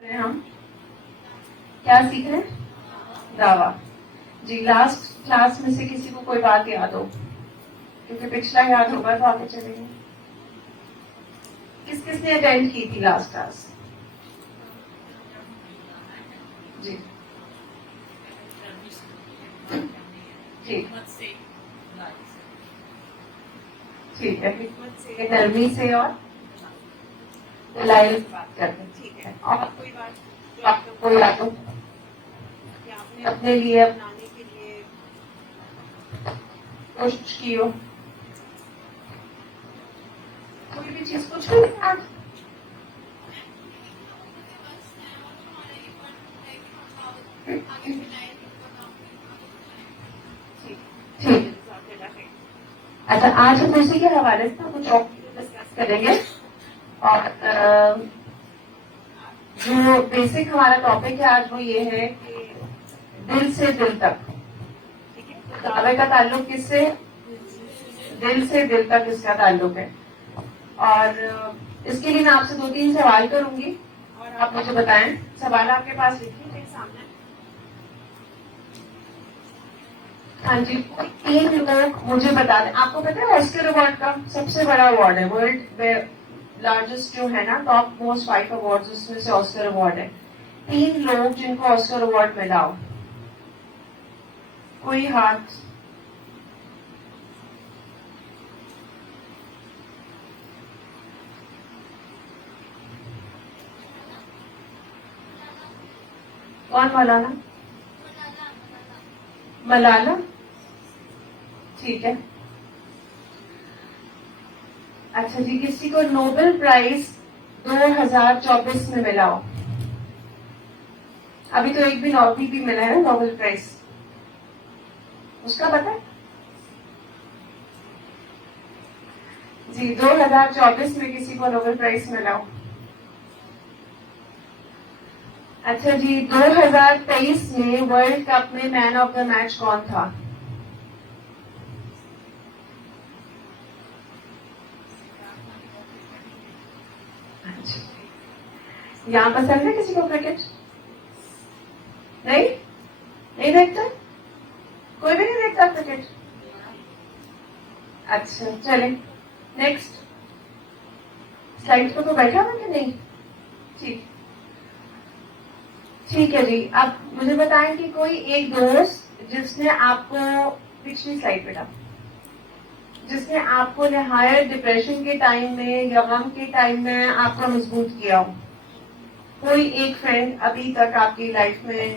ہم کیا سیکھ رہے ہیں؟ دعویٰ. جی لاسٹ کلاس میں سے کسی کو کوئی بات یاد ہو؟ کیونکہ پچھلا یاد ہوگا تو آگے چلیں گے. کس کس نے اٹینڈ کی تھی لاسٹ کلاس؟ جی ٹھیک ٹھیک ہے. حکمت سے، نرمی سے اور دلائل سے بات کرتے ہیں. ٹھیک ہے. اور کوئی بات جو آپ لوگ کو یاد ہو کہ آپ نے اپنے لیے اپنانے کے لیے کوشش کی ہو؟ کوئی بھی چیز کچھ بھی نہیں آج؟ اچھا آج ہم اسی کے حوالے سے کچھ اور ڈسکس کریں گے. اور جو بیسک ہمارا ٹاپک ہے آج وہ یہ ہے کہ دل سے دل تک. ٹھیک ہے. دعوے کا تعلق کس سے؟ دل سے دل تک اس کا تعلق ہے. اور اس کے لیے میں آپ سے 2-3 سوال کروں گی اور آپ مجھے بتائیں. سوال آپ کے پاس لکھ لیجیے سامنے. ہاں جی. 3 لوگ مجھے بتا دیں. آپ کو پتا ہے آسکر ایوارڈ کا سب سے بڑا ایوارڈ ہے ورلڈ میں لارجسٹ جو ہے نا ٹاپ موسٹ 5 ایوارڈ اس میں سے آسکر ایوارڈ ہے. 3 لوگ جن کو آسکر ایوارڈ ملا ہو. کوئی ہاتھ؟ کون؟ مولانا ملالا. ٹھیک ہے. اچھا جی. کسی کو نوبل پرائز 2024 میں ملا ہو؟ ابھی تو ایک بھی نوبل بھی ملا ہے نوبل پرائز. اس کا پتہ ہے؟ جی 2024 میں کسی کو نوبل پرائز ملا ہو. اچھا جی. 2023 میں ورلڈ کپ میں مین آف دا میچ کون تھا؟ یہاں پسند ہے کسی کو کرکٹ؟ نہیں دیکھتا؟ کوئی بھی نہیں دیکھتا کرکٹ؟ اچھا چلیں نیکسٹ. سلائڈ پہ تو بیٹھا ہوا کہ نہیں؟ ٹھیک ہے جی. اب مجھے بتائیں کہ کوئی ایک دوست جس نے آپ کو پچھلی سلائڈ پہ ڈالا جس نے آپ کو نہایت ڈپریشن کے ٹائم میں یا غم کے ٹائم میں آپ کا مضبوط کیا ہو. کوئی ایک فرینڈ ابھی تک آپ کی لائف میں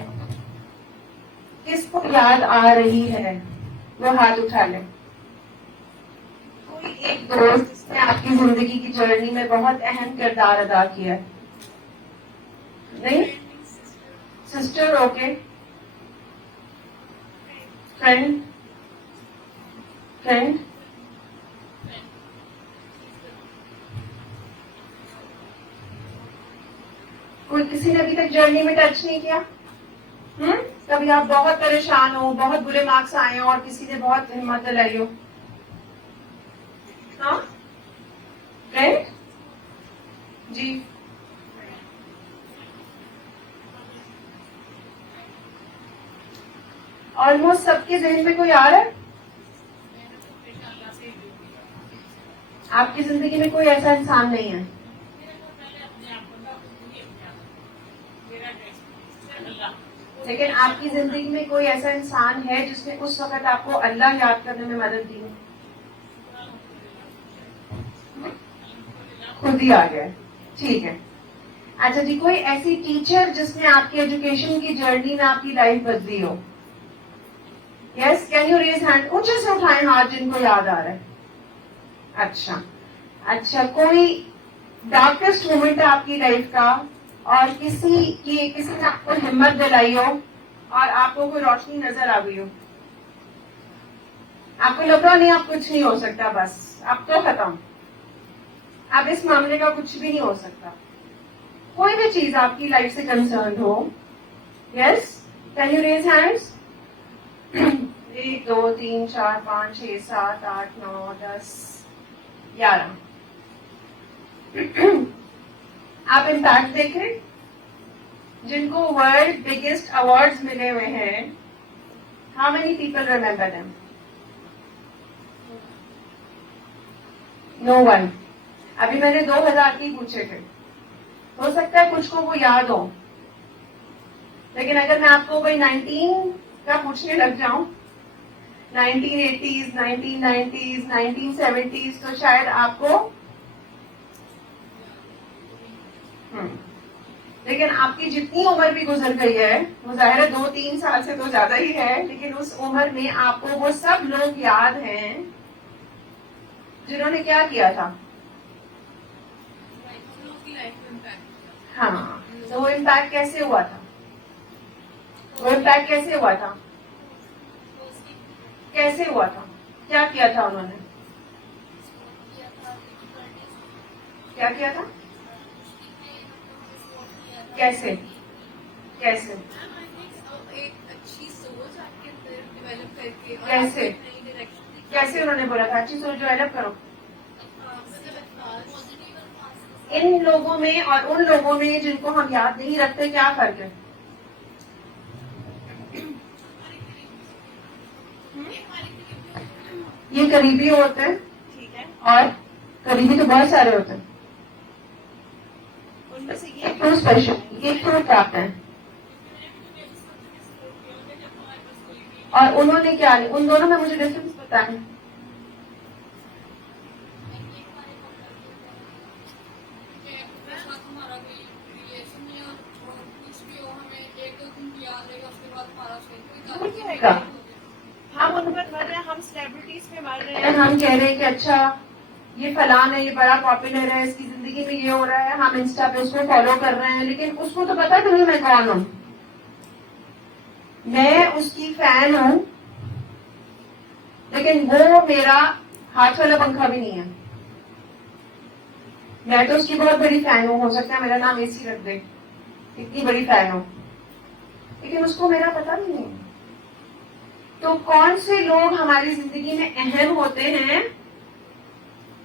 کس کو یاد آ رہی ہے وہ ہاتھ اٹھا لیں. کوئی ایک دوست جس نے آپ کی زندگی کی جرنی میں بہت اہم کردار ادا کیا ہے. نہیں؟ سسٹر. اوکے. فرینڈ. کوئی کسی نے ابھی تک جرنی میں ٹچ نہیں کیا؟ کبھی آپ بہت پریشان ہو، بہت برے مارکس آئے ہوں اور کسی نے بہت ہمت دلائی ہو؟ ہاں فرینڈ. جی آلموسٹ سب کے ذہن میں کوئی آ رہا ہے؟ آپ کی زندگی میں کوئی ایسا انسان نہیں ہے؟ لیکن آپ کی زندگی میں کوئی ایسا انسان ہے جس نے اس وقت آپ کو اللہ یاد کرنے میں مدد دی؟ خود ہی آ گیا. ٹھیک ہے. اچھا جی. کوئی ایسی ٹیچر جس نے آپ کی ایجوکیشن کی جرنی میں آپ کی لائف بدلی ہو؟ Yes. Can you raise hand? اونچے سے اٹھائیں ہاتھ جن کو یاد آ رہا ہے. اچھا. کوئی ڈارکسٹ مومنٹ ہے آپ کی لائف کا اور کسی نے آپ کو ہمت دلائی ہو اور آپ کو کوئی روشنی نظر آ گئی ہو؟ آپ کو لگ رہا نہیں اب کچھ نہیں ہو سکتا، بس اب تو ختم، اب اس معاملے کا کچھ بھی نہیں ہو سکتا. کوئی بھی چیز آپ کی لائف سے concerned who. Yes. Can you raise hands? 1 2 3 4 5 6 7 8 9 10 11. آپ امپیکٹ دیکھ رہے؟ جن کو ورلڈ بگیسٹ اوارڈز ملے ہوئے ہیں. How many people remember them? No one. ابھی میں نے 2000 کی پوچھے تھے. ہو سکتا ہے کچھ کو وہ یاد ہو, لیکن اگر میں آپ کو کوئی 19 کا پوچھنے لگ جاؤں, 1980s, 1990s, 1970s, تو شاید آپ کو لیکن آپ کی جتنی عمر بھی گزر گئی ہے, وہ ظاہر ہے 2-3 سال سے تو زیادہ ہی ہے, لیکن اس عمر میں آپ کو وہ سب لوگ یاد ہیں جنہوں نے کیا کیا تھا. ہاں, تو وہ امپیکٹ کیسے ہوا تھا؟ وہ امپیکٹ کیسے ہوا تھا؟ کیسے ہوا تھا؟ کیا کیا تھا انہوں نے؟ کیا کیا تھا؟ کیسے کیسے کیسے کیسے انہوں نے بولا تھا اچھی سوچ ڈیولپ کرو؟ ان لوگوں میں اور ان لوگوں میں جن کو ہم یاد نہیں رکھتے کیا فرق ہے؟ یہ قریبی ہوتے ہیں, ٹھیک ہے, اور قریبی تو بہت سارے ہوتے ہیں, ان میں سے یہ کیوں اسپیشل, یہ کیوں پراپت ہیں؟ اور انہوں نے کیا, ان دونوں میں مجھے ڈفرنس بتائیں. ہم ان پر مر رہے ہیں, ہم سیلیبریٹیز پہ مر رہے ہیں, ہم کہہ رہے ہیں کہ اچھا یہ فلان ہے, یہ بڑا پاپولر ہے, اس کی زندگی میں یہ ہو رہا ہے, ہم انسٹا پہ اس کو فالو کر رہے ہیں, لیکن اس کو تو پتا نہیں میں کون ہوں. میں اس کی فین ہوں, لیکن وہ میرا ہاتھ والا پنکھا بھی نہیں ہے. میں تو اس کی بہت بڑی فین ہوں, ہو سکتا ہے میرا نام ایسی رکھ دے, اتنی بڑی فین ہوں, لیکن اس کو میرا پتا بھی نہیں. تو کون سے لوگ ہماری زندگی میں اہم ہوتے ہیں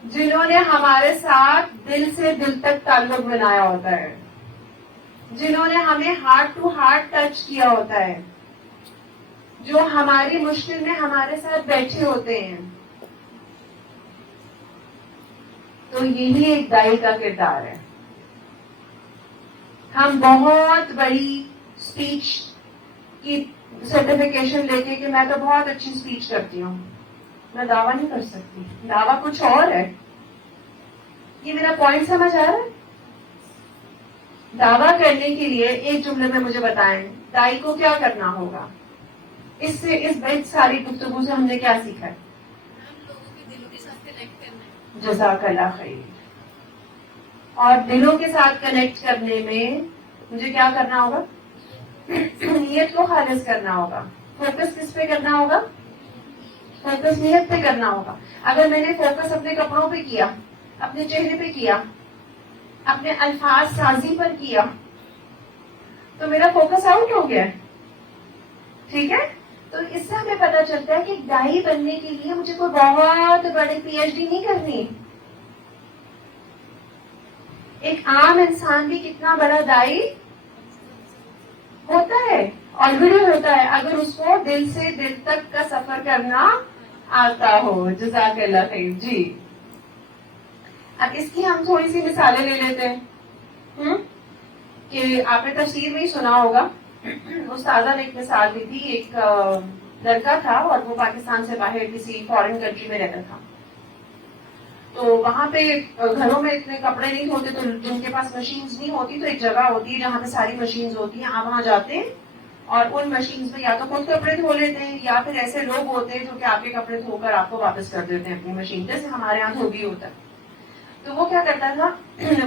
جنہوں نے ہمارے ساتھ دل سے دل تک تعلق بنایا ہوتا ہے, جنہوں نے ہمیں ہارٹ ٹو ہارٹ ٹچ کیا ہوتا ہے, جو ہماری مشکل میں ہمارے ساتھ بیٹھے ہوتے ہیں. تو یہی ایک دائی کا کردار ہے. ہم بہت بڑی اسپیچ کی سرٹیفکیشن لے کے کہ میں تو بہت اچھی اسپیچ کرتی ہوں, میں دعویٰ نہیں کر سکتی, دعویٰ کچھ اور ہے. یہ میرا پوائنٹ سمجھ آ رہا ہے؟ دعویٰ کرنے کے لیے ایک جملے میں مجھے بتائیں دائی کو کیا کرنا ہوگا. اس سے, اس بڑی ساری گفتگو سے ہم نے کیا سیکھا ہے؟ جزاک اللہ خیر. اور دلوں کے ساتھ کنیکٹ کرنے میں مجھے کیا کرنا ہوگا؟ نیت کو خالص کرنا ہوگا. فوکس کس پہ کرنا ہوگا؟ فوکس نیت پہ کرنا ہوگا. اگر میں نے فوکس اپنے کپڑوں پہ کیا, اپنے چہرے پہ کیا, اپنے الفاظ سازی پر کیا, تو میرا فوکس آؤٹ ہو گیا. ٹھیک ہے, تو اس سے ہمیں پتا چلتا ہے کہ دائی بننے کے لیے مجھے کوئی بہت بڑی پی ایچ ڈی نہیں کرنی. ایک عام انسان بھی کتنا بڑا دائی ہوتا ہے, آلریڈی ہوتا ہے, اگر اس کو دل سے دل تک کا سفر کرنا آتا ہو. جزاک اللہ خیر. جی, اب اس کی ہم تھوڑی سی مثالیں لے لیتے ہیں کہ آپ نے تفسیر میں ہی سنا ہوگا. استاذہ نے ایک مثال دی تھی, ایک لڑکا تھا اور وہ پاکستان سے باہر کسی فارن کنٹری میں رہتا تھا. تو وہاں پہ گھروں میں اتنے کپڑے نہیں ہوتے, تو جن کے پاس مشینز نہیں ہوتی تو ایک جگہ ہوتی ہے جہاں پہ ساری مشینز ہوتی ہیں. آپ وہاں جاتے ہیں اور ان مشینز میں یا تو خود کپڑے دھو لیتے ہیں, یا پھر ایسے لوگ ہوتے ہیں جو کہ آپ کے کپڑے دھو کر آپ کو واپس کر دیتے ہیں اپنی مشین, جیسے ہمارے یہاں دھوبی ہوتا ہے. تو وہ کیا کرتا تھا,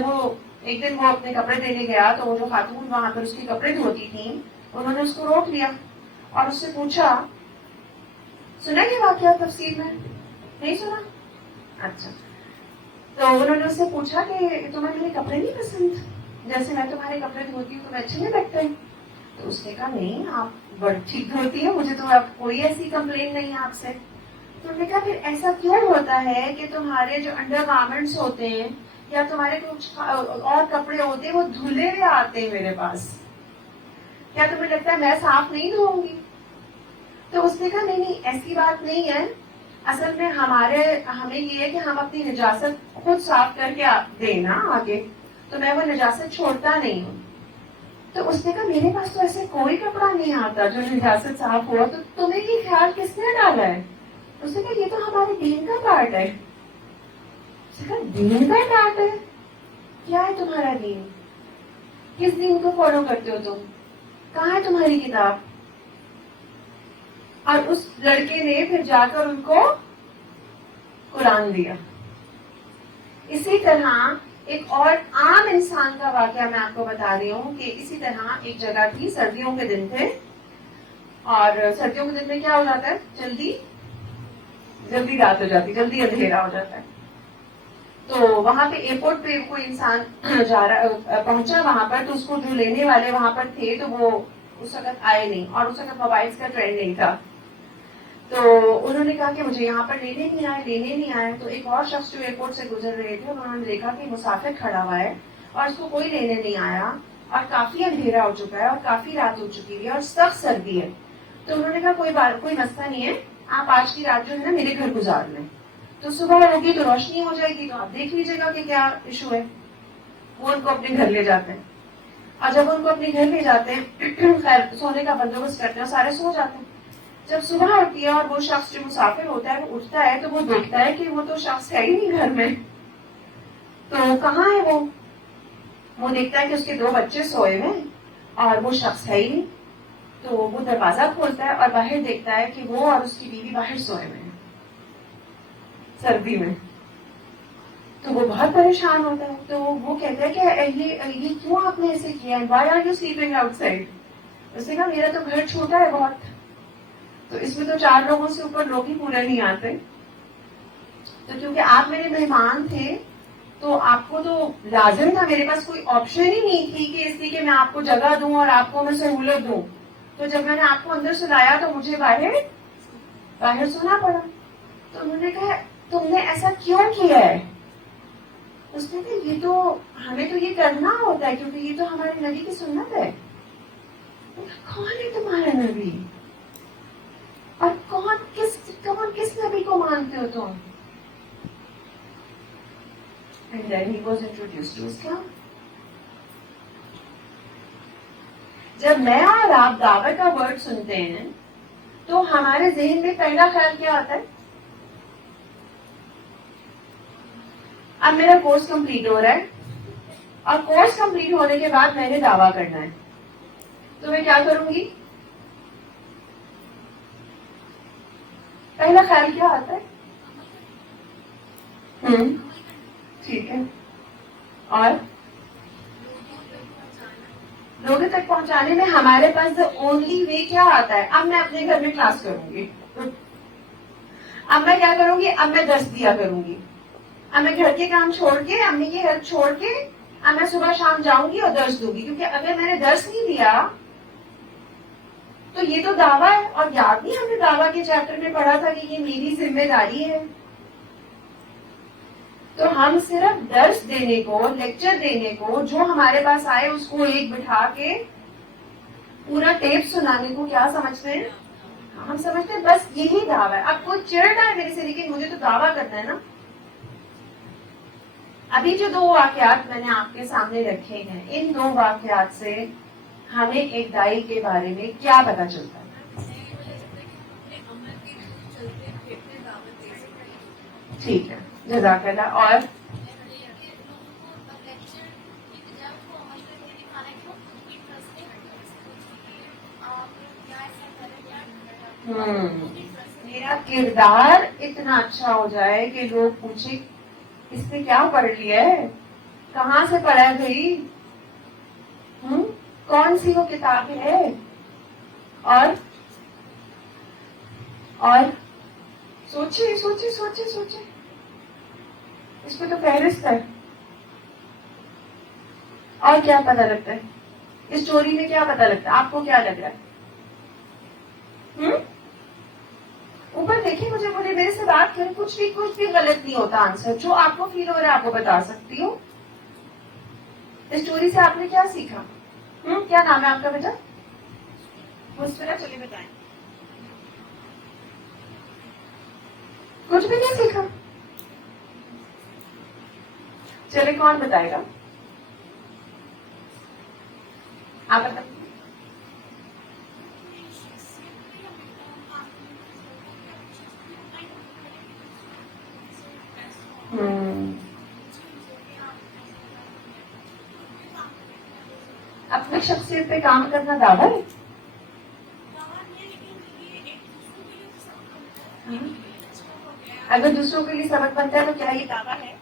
وہ ایک دن وہ اپنے کپڑے دینے گیا, تو وہ جو خاتون وہاں پر اس کے کپڑے دھوتی تھیں, انہوں نے اس کو روک لیا اور اس سے پوچھا, سنا یہ واقعہ تفسیر میں؟ نہیں سنا؟ اچھا. تو انہوں نے اس سے پوچھا کہ تمہیں میرے کپڑے نہیں پسند, جیسے میں تمہارے کپڑے دھوتی ہوں تمہیں اچھے نہیں لگتے؟ تو اس نے کہا نہیں, آپ بڑی ٹھیک دھوتی ہیں, مجھے تو اب کوئی ایسی کمپلین نہیں ہے آپ سے. تو انہوں نے کہا پھر ایسا کیوں ہوتا ہے کہ تمہارے جو انڈر گارمنٹس ہوتے ہیں یا تمہارے کچھ اور کپڑے ہوتے ہیں وہ دھلے ہوئے آتے ہیں میرے پاس؟ کیا تمہیں لگتا ہے میں صاف نہیں دھوؤں گی؟ تو اس نے کہا نہیں نہیں ایسی بات نہیں ہے، اصل میں ہمیں یہ ہے کہ ہم اپنی نجاست خود صاف کر کے دیں نا آگے، تو میں وہ نجاست چھوڑتا نہیں ہوں۔ تو اس نے کہا میرے پاس تو ایسے کوئی کپڑا نہیں آتا جو نجاست صاف ہوا، تو تمہیں یہ خیال کس نے ڈالا ہے؟ اس نے کہا یہ تو ہمارے دین کا پارٹ ہے۔ اس نے کہا دین کا پارٹ ہے؟ کیا ہے تمہارا دین؟ کس دین کو فالو کرتے ہو تم؟ کہاں ہے تمہاری کتاب؟ اور اس لڑکے نے پھر جا کر ان کو قرآن دیا۔ اسی طرح ایک اور عام انسان کا واقعہ میں آپ کو بتا رہی ہوں کہ اسی طرح ایک جگہ تھی، سردیوں کے دن تھے، اور سردیوں کے دن میں کیا ہو جاتا ہے، جلدی رات ہو جاتی، جلدی اندھیرا ہو جاتا ہے۔ تو وہاں پہ ایئرپورٹ پہ کوئی انسان پہنچا وہاں پر، تو اس کو جو لینے والے وہاں پر تھے تو وہ اس وقت آئے نہیں، اور اس وقت موبائلز کا ٹرینڈ نہیں تھا۔ تو انہوں نے کہا کہ مجھے یہاں پر لینے نہیں آئے۔ تو ایک اور شخص جو ایئرپورٹ سے گزر رہے تھے انہوں نے دیکھا کہ مسافر کھڑا ہوا ہے اور اس کو کوئی لینے نہیں آیا، اور کافی اندھیرا ہو چکا ہے اور کافی رات ہو چکی ہے اور سخت سردی ہے۔ تو انہوں نے کہا کوئی مسئلہ نہیں ہے، آپ آج کی رات جو ہے نا میرے گھر گزار لیں، تو صبح ہوگی تو روشنی ہو جائے گی، تو آپ دیکھ لیجیے گا کہ کیا ایشو ہے۔ وہ ان کو اپنے گھر لے جاتے ہیں، اور جب ان کو اپنے گھر لے جاتے ہیں خیر سونے کا بندوبست کرتے ہیں، سارے سو جاتے ہیں۔ جب صبح ہوتی ہے اور وہ شخص جو مسافر ہوتا ہے وہ اٹھتا ہے، تو وہ دیکھتا ہے کہ وہ تو شخص ہے ہی نہیں گھر میں، تو کہاں ہے وہ دیکھتا ہے کہ اس کے 2 بچے سوئے ہوئے اور وہ شخص ہے ہی نہیں۔ تو وہ دروازہ کھولتا ہے اور باہر دیکھتا ہے کہ وہ اور اس کی بیوی باہر سوئے ہوئے ہیں سردی میں۔ تو وہ بہت پریشان ہوتا ہے، تو وہ کہتا ہے کہ یہ کیوں آپ نے ایسے کیا ہے، why are you sleeping outside? اس نے کہا میرا تو گھر چھوٹا ہے بہت، تو اس میں تو 4 لوگوں سے اوپر لوگ ہی پورے نہیں آتے، تو کیونکہ آپ میرے مہمان تھے تو آپ کو تو لازم تھا، میرے پاس کوئی آپشن ہی نہیں تھی کہ اس لیے کہ میں آپ کو جگہ دوں اور آپ کو میں سہولت دوں، تو جب میں نے آپ کو اندر سلایا تو مجھے باہر سونا پڑا۔ تو انہوں نے کہا تم نے ایسا کیوں کیا ہے؟ اس نے کہا یہ تو ہمیں تو یہ کرنا ہوتا ہے کیونکہ یہ تو ہمارے نبی کی سنت ہے۔ کون ہے تمہارا نبی؟ اور کون کس نبی کو مانتے ہو تم؟ And then he was introduced to Islam. جب میں اور آپ دعوت کا ورڈ سنتے ہیں تو ہمارے ذہن میں پہلا خیال کیا آتا ہے؟ اب میرا کورس کمپلیٹ ہو رہا ہے اور کورس کمپلیٹ ہونے کے بعد میں نے دعویٰ کرنا ہے، تو میں کیا کروں گی؟ پہلا خیال کیا آتا ہے؟ ٹھیک ہے، اور لوگوں تک پہنچانے میں ہمارے پاس اونلی وے کیا آتا ہے؟ اب میں اپنے گھر میں کلاس کروں گی، اب میں کیا کروں گی؟ اب میں درس دیا کروں گی، اب میں گھر کے کام چھوڑ کے، امی کی ہیلپ چھوڑ کے، اب میں صبح شام جاؤں گی اور درس دوں گی، کیونکہ اگر میں نے درس نہیں دیا تو یہ تو دعویٰ ہے، اور یاد نہیں ہم نے دعویٰ کے چیپٹر میں پڑھا تھا کہ یہ میری ذمہ داری ہے۔ تو ہم صرف درس دینے کو، لیکچر دینے کو، جو ہمارے پاس آئے اس کو ایک بٹھا کے پورا ٹیپ سنانے کو کیا سمجھتے ہیں؟ ہم سمجھتے ہیں بس یہی دعویٰ ہے، اب کوئی چڑ رہا ہے میرے سے لیکن مجھے تو دعویٰ کرنا ہے نا۔ ابھی جو 2 واقعات میں نے آپ کے سامنے رکھے ہیں، ان 2 واقعات سے ہمیں ایک دائی کے بارے میں کیا پتا چلتا ہے؟ ٹھیک ہے، جزاک اللہ۔ اور میرا کردار اتنا اچھا ہو جائے کہ لوگ پوچھیں اس نے کیا پڑھ لیا ہے، کہاں سے پڑھا گئی، کون سی وہ کتاب ہے، اور سوچے اس پہ تو فہرست ہے۔ اور کیا پتہ لگتا ہے اس چوری میں؟ کیا پتہ لگتا ہے آپ کو؟ کیا لگ رہا ہے؟ اوپر دیکھیں، مجھے میرے سے بات کریں، کچھ بھی غلط نہیں ہوتا، آنسر جو آپ کو فیل ہو رہا ہے آپ کو بتا سکتی ہوں۔ اس چوری سے آپ نے کیا سیکھا؟ کیا نام ہے آپ کا بیٹا؟ مسفرہ چلیے بتائیں. کچھ بھی نہیں سیکھا. چلے کون بتائے گا؟ آپ بتائیں. اپنی شخصیت پہ کام کرنا دعویٰ ہے. اگر دوسروں کے لیے سبق بنتا ہے تو کیا یہ دعویٰ ہے؟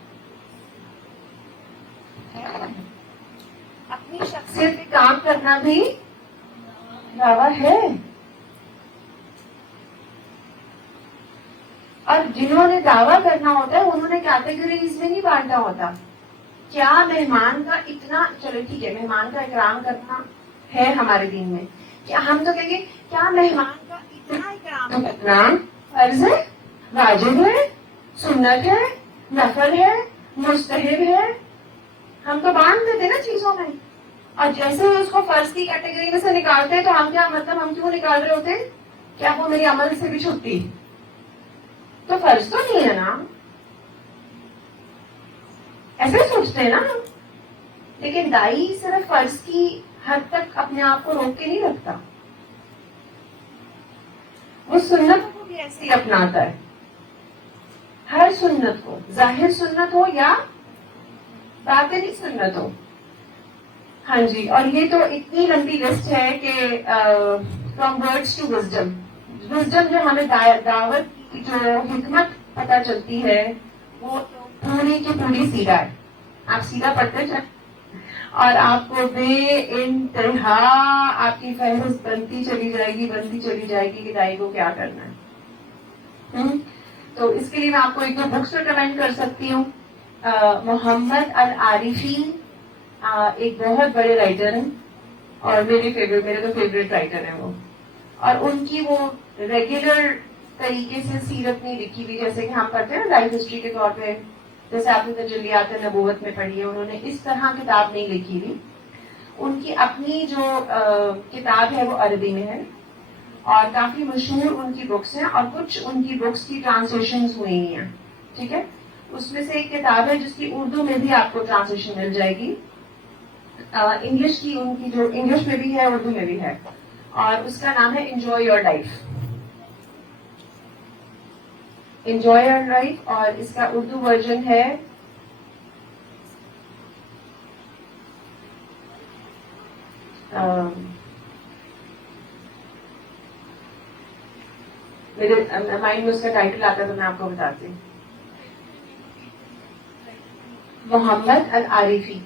اپنی شخصیت پہ کام کرنا بھی دعویٰ ہے. اور جنہوں نے دعویٰ کرنا ہوتا ہے انہوں نے کیٹیگریز میں نہیں بانٹا ہوتا. کیا مہمان کا اتنا، چلو ٹھیک ہے مہمان کا اکرام کرنا ہے ہمارے دین میں، کیا ہم تو کہیں گے کیا مہمان کا اتنا اکرام کرنا فرض ہے، واجب ہے، سنت ہے، نفل ہے، مستحب ہے؟ ہم تو باندھ دیتے نا چیزوں میں. اور جیسے ہی اس کو فرض کی کیٹیگری میں سے نکالتے ہیں تو ہم کیا مطلب ہم کیوں نکال رہے ہوتے ہیں؟ کیا وہ میری عمل سے بھی چھٹتی؟ تو فرض تو نہیں ہے نا، ایسے سوچتے ہیں نا. لیکن دائی صرف فرض کی حد تک اپنے آپ کو روک کے نہیں رکھتا، وہ سنت کو بھی ایسے ہی اپناتا ہے. ہر سنت کو، ظاہر سنت ہو یا باطنی سنت ہو. ہاں جی. اور یہ تو اتنی لمبی لسٹ ہے کہ from words to wisdom, wisdom جو ہمیں دعوت کی جو حکمت پتہ چلتی ہے وہ پوری کی پوری سیرہ ہے. آپ سیرہ پڑھتے جائیں اور آپ کو بے انتہا آپ کی فہرست بنتی چلی جائے گی کہ دائی کو کیا کرنا ہے. تو اس کے لیے میں آپ کو ایک دو بکس ریکمینڈ کر سکتی ہوں. محمد العارفی ایک بہت بڑے رائٹر ہیں اور میرے تو فیوریٹ رائٹر ہیں وہ. اور ان کی وہ ریگولر طریقے سے سیرت نہیں لکھی ہوئی جیسے کہ ہم پڑھتے ہیں نا لائف ہسٹری کے طور پہ، جیسے آپ نے تجلیات نبوت میں پڑھی ہے، انہوں نے اس طرح کتاب نہیں لکھی ہوئی. ان کی اپنی جو کتاب ہے وہ عربی میں ہے اور کافی مشہور ان کی بکس ہیں، اور کچھ ان کی بکس کی ٹرانسلیشنز ہوئی ہیں. ٹھیک ہے. اس میں سے ایک کتاب ہے جس کی اردو میں بھی آپ کو ٹرانسلیشن مل جائے گی. انگلش کی ان کی جو انگلش میں بھی ہے اردو میں بھی ہے، اور اس کا نام ہے enjoy your life. Enjoy your life. اور اس کا اردو ورژن ہے میرے مائنڈ میں اس کا ٹائٹل آتا ہے تو میں آپ کو بتاتی ہوں. محمد العارفی.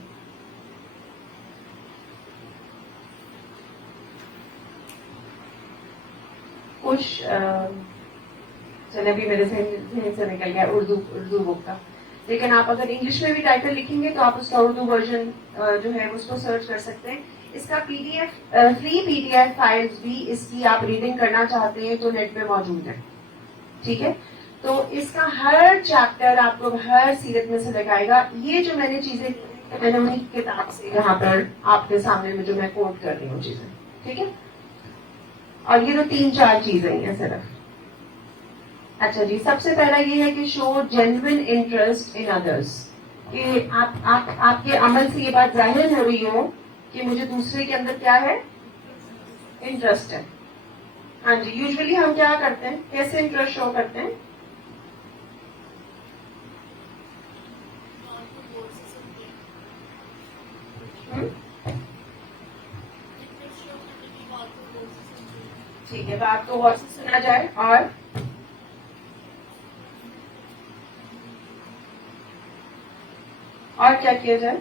کچھ چلے بھی میرے ذہن سے نکل گیا اردو بک کا. لیکن آپ اگر انگلش میں بھی ٹائٹل لکھیں گے تو آپ اس کا اردو ورژن جو ہے اس کو سرچ کر سکتے ہیں. اس کا P D F free P D F files بھی اس کی آپ ریڈنگ کرنا چاہتے ہیں تو نیٹ پہ موجود ہے. ٹھیک ہے. تو اس کا ہر چیپٹر آپ کو ہر سیرت میں سے لگائے گا. یہ جو میں نے چیزیں میں نے انہیں کتاب سے یہاں پر آپ کے سامنے میں جو میں کوٹ کر رہی ہوں چیزیں. ٹھیک ہے. اور یہ تو 3-4 چیزیں ہیں صرف. اچھا جی. سب سے پہلا یہ ہے کہ شو جینوئن انٹرسٹ ان ادرس، کہ آپ کے عمل سے یہ بات ظاہر ہو رہی ہو کہ مجھے دوسرے کے اندر کیا ہے، انٹرسٹ ہے. ہاں جی. یوزلی ہم کیا کرتے ہیں، کیسے انٹرسٹ شو کرتے ہیں؟ ٹھیک ہے. بات کو غور سے سنا جائے اور کیا کیا جائے؟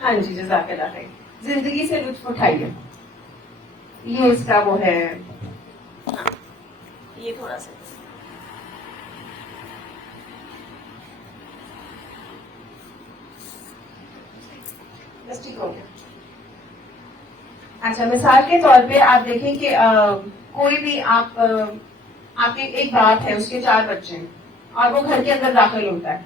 ہاں جی. جزاک اللہ خیر. زندگی سے لطف اٹھائیے. یہ اس کا وہ ہے. یہ تھوڑا سا بس ٹھیک ہو گیا. اچھا مثال کے طور پہ آپ دیکھیں کہ کوئی بھی آپ کی ایک باپ ہے، اس کے 4 بچے ہیں اور وہ گھر کے اندر داخل ہوتا ہے.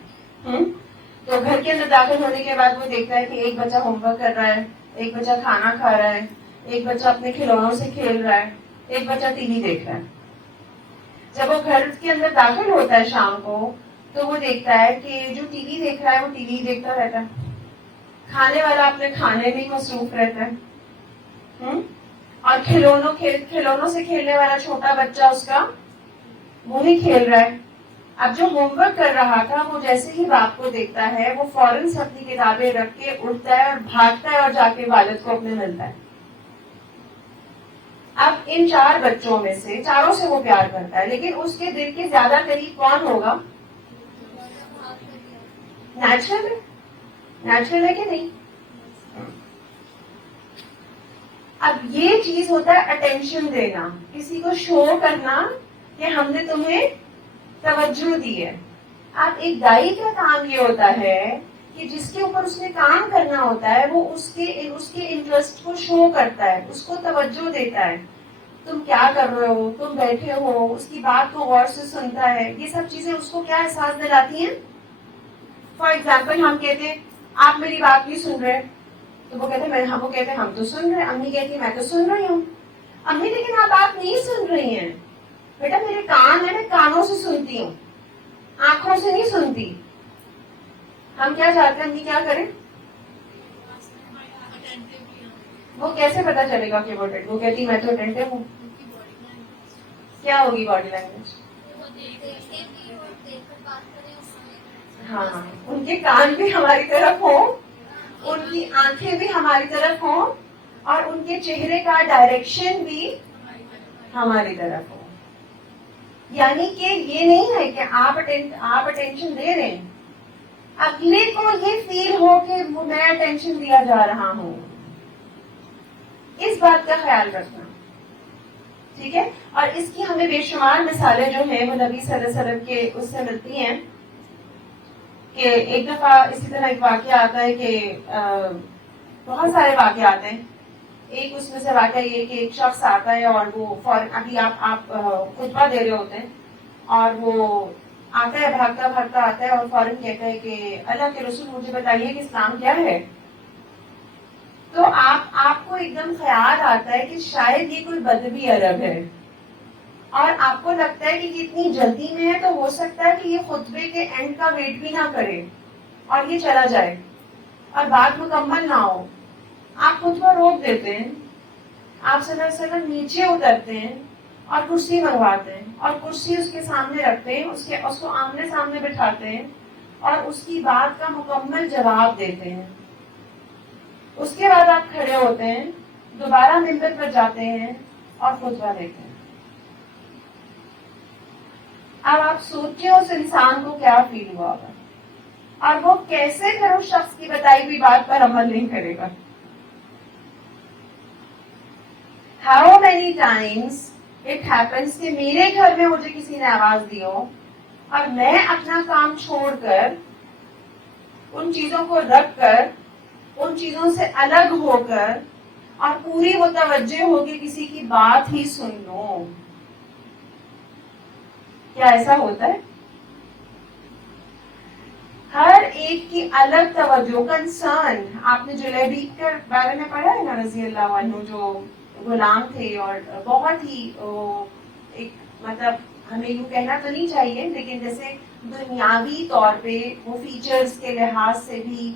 تو گھر کے اندر داخل ہونے کے بعد وہ دیکھتا ہے کہ ایک بچہ ہوم ورک کر رہا ہے، ایک بچہ کھانا کھا رہا ہے، ایک بچہ اپنے کھلونوں سے کھیل رہا ہے، ایک بچہ ٹی وی دیکھ رہا ہے. جب وہ گھر کے اندر داخل ہوتا ہے شام کو تو وہ دیکھتا ہے کہ جو ٹی وی دیکھ رہا ہے وہ ٹی وی دیکھتا رہتا ہے، کھانے والا اپنے کھانے میں مصروف رہتا ہے، اور کھلونوں سے کھیلنے والا چھوٹا بچہ اس کا وہی کھیل رہا ہے. اب جو ہوم ورک کر رہا تھا وہ جیسے ہی باپ کو دیکھتا ہے وہ فوراً سے اپنی کتابیں رکھ کے اٹھتا ہے اور بھاگتا ہے اور جا کے والد کو اپنے ملتا ہے. اب ان 4 بچوں میں سے چاروں سے وہ پیار کرتا ہے، لیکن اس کے دل کے زیادہ قریب کون ہوگا؟ نیچرل ہے کہ نہیں؟ اب یہ چیز ہوتا ہے اٹینشن دینا، کسی کو شو کرنا کہ ہم نے تمہیں توجہ دی ہے. اب ایک دائی کا کام یہ ہوتا ہے کہ جس کے اوپر اس نے کام کرنا ہوتا ہے وہ اس کے انٹرسٹ کو شو کرتا ہے، اس کو توجہ دیتا ہے. تم کیا کر رہے ہو، تم بیٹھے ہو، اس کی بات کو غور سے سنتا ہے. یہ سب چیزیں اس کو کیا احساس دلاتی ہیں؟ فار ایگزامپل ہم کہتے ہیں آپ میری بات نہیں سن رہے، تو وہ کہتے ہیں ہم تو سن رہے. امی کہتی ہے میں تو سن رہی ہوں. امی لیکن آپ بات نہیں سن رہی ہیں. بیٹا میرے کان ہیں، میں کانوں سے سنتی ہوں، آنکھوں سے نہیں سنتی. ہم کیا چاہتے ہیں امی کیا کریں؟ وہ کیسے پتا چلے گا کہ وہ کہتی میں تو اٹینٹیو ہوں؟ کیا ہوگی باڈی لینگویج؟ ہاں ان کے کان بھی ہماری طرف ہوں، ان کی آنکھیں بھی ہماری طرف ہوں، اور ان کے چہرے کا ڈائریکشن بھی ہماری طرف ہو. یعنی کہ یہ نہیں ہے کہ آپ اٹینشن دے رہے ہیں، اگلے کو یہ فیل ہو کہ میں اٹینشن دیا جا رہا ہوں. اس بات کا خیال رکھنا، ٹھیک ہے. اور اس کی ہمیں بے شمار مثالیں جو ہیں وہ نبی صلی اللہ علیہ وسلم کے اس سے ملتی ہیں کہ ایک دفعہ اسی طرح ایک واقعہ آتا ہے کہ بہت سارے واقعات ہیں. ایک اس میں سے واقعہ یہ کہ ایک شخص آتا ہے اور وہ فوراً ابھی آپ خطبہ دے رہے ہوتے ہیں اور وہ آتا ہے، بھاگتا بھاگتا آتا ہے اور فوراً کہتا ہے کہ اللہ کے رسول مجھے بتائیے کہ اسلام کیا ہے. تو آپ کو ایک دم خیال آتا ہے کہ شاید یہ کوئی بدبی عرب ہے، اور آپ کو لگتا ہے کہ یہ اتنی جلدی میں ہے تو ہو سکتا ہے کہ یہ خطبے کے اینڈ کا ویٹ بھی نہ کرے اور یہ چلا جائے اور بات مکمل نہ ہو. آپ خطبہ روک دیتے ہیں، آپ صلی اللہ علیہ وسلم نیچے اترتے ہیں اور کرسی منگواتے ہیں اور کرسی اس کے سامنے رکھتے ہیں، اس کو آمنے سامنے بٹھاتے ہیں اور اس کی بات کا مکمل جواب دیتے ہیں. اس کے بعد آپ کھڑے ہوتے ہیں، دوبارہ منبر پر جاتے ہیں اور خطبہ دیتے ہیں. اب آپ سوچیں اس انسان کو کیا فیل ہوا ہوگا، اور وہ کیسے پھر اس شخص کی بتائی ہوئی بات پر عمل نہیں کرے گا. How many times it happens کہ میرے گھر میں مجھے کسی نے آواز دی ہو اور میں اپنا کام چھوڑ کر ان چیزوں کو رکھ کر ان چیزوں سے الگ ہو کر اور پوری وہ توجہ ہو کہ کسی کی بات ہی سن لوں. کیا ایسا ہوتا ہے؟ ہر ایک کی الگ توجہ، کنسرن. آپ نے جلیبی کے بارے میں پڑھا ہے نا، رضی اللہ عنہ جو غلام تھے اور بہت ہی ایک مطلب ہمیں یوں کہنا تو نہیں چاہیے لیکن جیسے دنیاوی طور پہ وہ فیچرز کے لحاظ سے بھی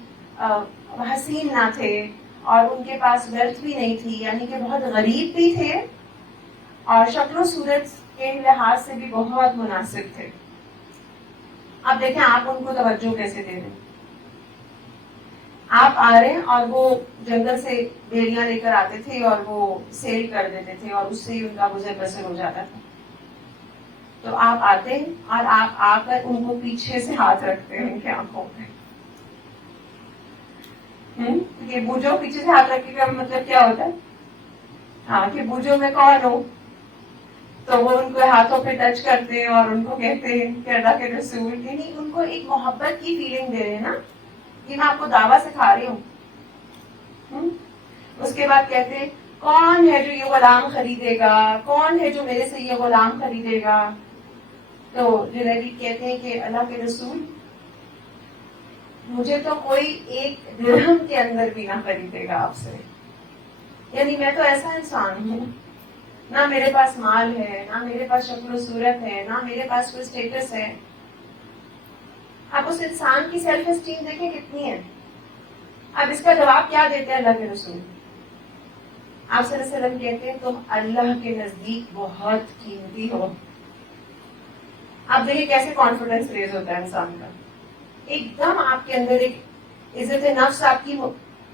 حسین نہ تھے اور ان کے پاس ویلتھ بھی نہیں تھی، یعنی کہ بہت غریب بھی تھے اور شکل و صورت کے لحاظ سے بھی بہت مناسب تھے. اب دیکھیں آپ ان کو توجہ کیسے دے رہے ہیں. آپ آ رہے ہیں اور وہ جنگل سے بیڑیاں لے کر آتے تھے اور وہ سیل کر دیتے تھے اور اس سے ہی ان کا گزر بسر ہو جاتا تھا. تو آپ آتے ہیں اور آپ آ کر ان کو پیچھے سے ہاتھ رکھتے ہیں ان کی آنکھوں پہ. یہ بوجھو پیچھے سے ہاتھ رکھنے کا مطلب کیا ہوتا ہے؟ ہاں کہ بوجھو میں کون ہوں. تو وہ ان کو ہاتھوں پہ ٹچ کرتے ہیں اور ان کو کہتے ہیں کہ اللہ کے رسول، یعنی ان کو ایک محبت کی فیلنگ دے رہے ہیں نا کہ میں آپ کو دعویٰ سکھا رہی ہوں. اس کے بعد کہتے ہیں کون ہے جو یہ غلام خریدے گا, کون ہے جو میرے سے یہ غلام خریدے گا. تو جنید کہتے ہیں کہ اللہ کے رسول مجھے تو کوئی ایک درہم کے اندر بھی نہ خریدے گا آپ سے. یعنی میں تو ایسا انسان ہوں, نہ میرے پاس مال ہے, نہ میرے پاس شکل و صورت ہے, نہ میرے پاس کوئی اسٹیٹس ہے. اب اس انسان کی سیلف اسٹیم دیکھیں کتنی ہے. اب اس کا جواب کیا دیتے ہیں اللہ کے رسول؟ آپ صلی اللہ علیہ وسلم کہتے ہیں تم اللہ کے نزدیک بہت قیمتی ہو. آپ دیکھیں کیسے کانفیڈنس ریز ہوتا ہے انسان کا, ایک دم آپ کے اندر ایک عزت نفس آپ کی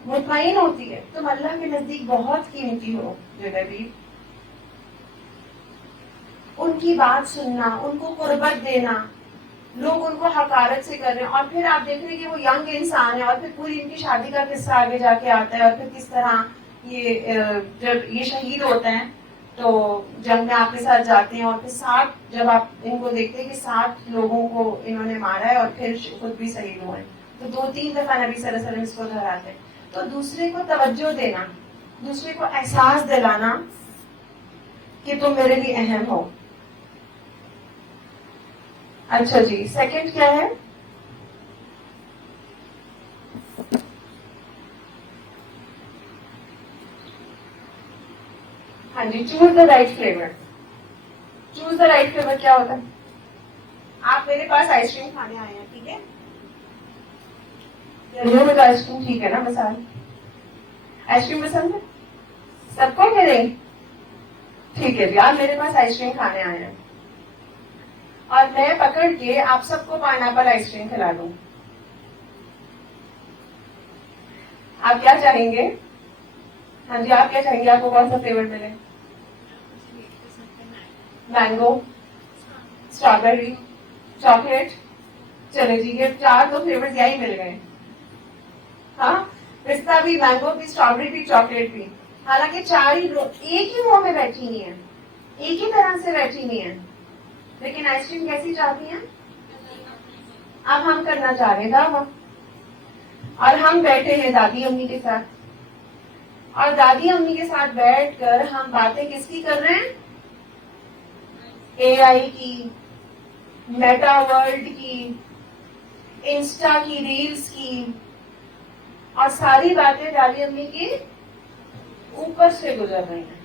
مطمئن ہوتی ہے. تم اللہ کے نزدیک بہت قیمتی ہو. جو نبی ان کی بات سننا, ان کو قربت دینا, لوگ ان کو حقارت سے کر رہے ہیں, اور پھر آپ دیکھ رہے ہیں کہ وہ ینگ انسان ہے, اور پھر پوری ان کی شادی کا قصہ آگے جا کے آتا ہے, اور پھر کس طرح یہ جب یہ شہید ہوتے ہیں تو جنگ میں آپ کے ساتھ جاتے ہیں, اور پھر 60 جب آپ ان کو دیکھتے ہیں کہ 60 لوگوں کو انہوں نے مارا ہے اور پھر خود بھی شہید ہوئے, تو 2-3 دفعہ نبی صلی اللہ علیہ وسلم اس کو دہراتے ہیں. تو دوسرے کو توجہ دینا, دوسرے کو احساس دلانا کہ تم میرے لیے اہم ہو. اچھا جی, سیکنڈ کیا ہے؟ ہاں جی, choose the right flavour. Choose the right flavour کیا ہوتا ہے؟ آپ میرے پاس آئس کریم کھانے آئے ہیں, ٹھیک ہے, میں تو آئس کریم ٹھیک ہے نا, بس آئس کریم پسند ہے سب کو میرے, ٹھیک ہے جی. آپ میرے پاس آئس کریم کھانے آئے ہیں اور میں پکڑ کے آپ سب کو پائنیپل آئس کریم کھلا دوں, آپ کیا چاہیں گے؟ ہاں جی, آپ کیا چاہیں گے؟ آپ کو کون سا فلیور ملے؟ Mango, strawberry, chocolate. چلے جی, یہ 4 تو فلیور یہی مل گئے. ہاں, پستہ بھی, مینگو بھی, اسٹرابیری بھی, چاکلیٹ بھی. حالانکہ 4 ہی ایک ہی منہ میں بیٹھی نہیں ہے, ایک ہی طرح سے بیٹھی نہیں ہے, لیکن آئس کریم کیسی چاہتی ہیں؟ اب ہم کرنا چاہ رہے ہیں دعویٰ, اور ہم بیٹھے ہیں دادی امی کے ساتھ, اور دادی امی کے ساتھ بیٹھ کر ہم باتیں کس کی کر رہے ہیں؟ اے آئی کی, میٹا ورلڈ کی, انسٹا کی ریلز کی, اور ساری باتیں دادی امی کی اوپر سے گزر رہی ہیں.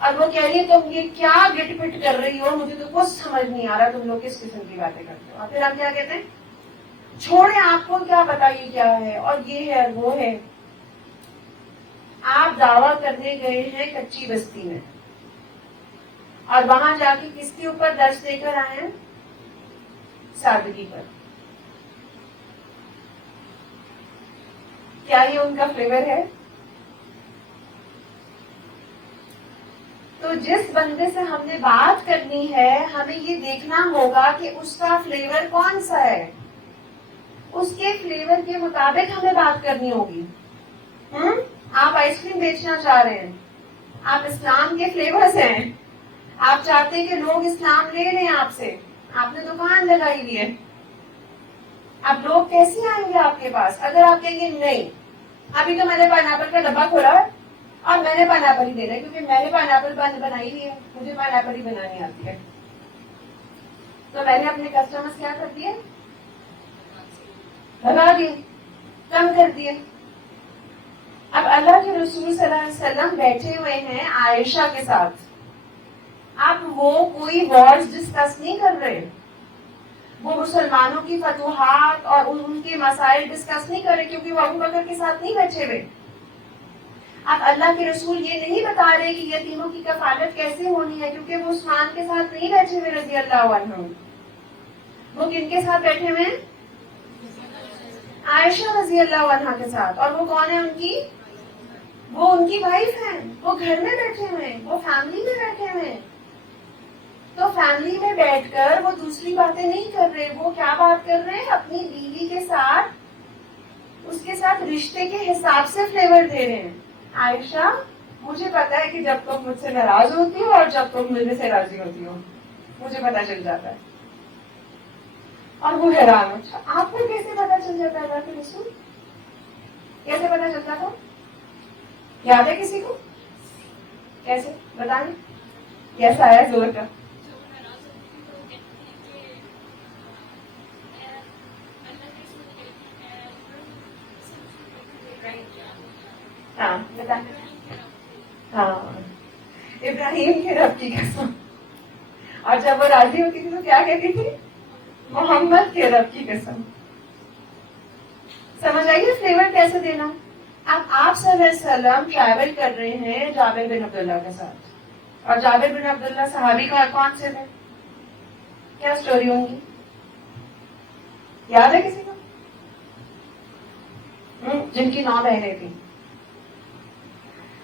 اور وہ کہہ رہی ہے تم یہ کیا گٹ پٹ کر رہی ہو, مجھے تو کچھ سمجھ نہیں آ رہا, تم لوگ کس قسم کی باتیں کرتے ہو. اور پھر ہم کیا کہتے ہیں؟ چھوڑیں, آپ کو کیا بتائیے کیا ہے, اور یہ ہے وہ ہے. آپ دعویٰ کرنے گئے ہیں کچی بستی میں, اور وہاں جا کے کس کے اوپر درس دے کر آئے ہیں؟ سادگی پر. کیا یہ ان کا فلیور ہے؟ تو جس بندے سے ہم نے بات کرنی ہے ہمیں یہ دیکھنا ہوگا کہ اس کا فلیور کون سا ہے, اس کے فلیور کے مطابق ہمیں بات کرنی ہوگی. آپ آئس کریم بیچنا چاہ رہے ہیں, آپ اسلام کے فلیورز ہیں, آپ چاہتے ہیں کہ لوگ اسلام لے لیں آپ سے, آپ نے دکان لگائی ہوئی ہے. اب لوگ کیسے آئیں گے آپ کے پاس اگر آپ کہیں گے نہیں ابھی تو میں نے پائنیپل کا ڈبہ کھولا ہے اور میں نے پائنیپل ہی دینا ہے, کیونکہ میں نے پائنیپل بنائی ہوئی ہے, مجھے پائنیپل ہی بنانی آتی ہے. تو میں نے اپنے کسٹمرز کیا کر دیے؟ بھگا دیے, کم کر دیے. اب اللہ کے رسول صلی اللہ علیہ وسلم بیٹھے ہوئے ہیں عائشہ کے ساتھ, اب وہ کوئی وارز ڈسکس نہیں کر رہے, وہ مسلمانوں کی فتوحات اور ان کے مسائل ڈسکس نہیں کر رہے, کیونکہ وہ ابو بکر کے ساتھ نہیں بیٹھے ہوئے. اب اللہ کے رسول یہ نہیں بتا رہے کہ یتیموں کی کفالت کیسے ہونی ہے, کیونکہ وہ عثمان کے ساتھ نہیں بیٹھے ہوئے رضی اللہ عنہ. وہ کن کے ساتھ بیٹھے ہوئے ہیں؟ عائشہ رضی اللہ عنہ کے ساتھ. اور وہ کون ہے ان کی؟ وہ ان کی وائف ہیں, وہ گھر میں بیٹھے ہوئے ہیں, وہ فیملی میں بیٹھے ہوئے ہیں. تو فیملی میں بیٹھ کر وہ دوسری باتیں نہیں کر رہے, وہ کیا بات کر رہے ہیں؟ اپنی بیوی کے ساتھ, اس کے ساتھ رشتے کے حساب سے فلیور دے رہے ہیں. عائشہ مجھے پتا ہے کہ جب تم مجھ سے ناراض ہوتی ہو اور جب تم مجھے سے راضی ہوتی ہو, مجھے پتا چل جاتا ہے. اور وہ حیران, اچھا آپ کو کیسے پتا چل جاتا ہے اللہ کے رسول, کیسے پتا چلتا تھا؟ یاد ہے کسی کو؟ کیسے بتائیں، کیسا آیا زور کا؟ ہاں بتائیں. ہاں ابراہیم کے رب کی قسم. اور جب وہ راضی ہوتی تھی تو کیا کہتی تھی؟ محمد کے رب کی قسم. سمجھ آئیے فلیور کیسے دینا. اب آپ صلی اللہ علیہ وسلم ٹریول کر رہے ہیں جابر بن عبداللہ کے ساتھ، اور جابر بن عبداللہ صحابی کا کون سے تھے؟ کیا اسٹوری ہوں گی؟ یاد ہے کسی کو؟ جن کی 9 بہنیں تھیں.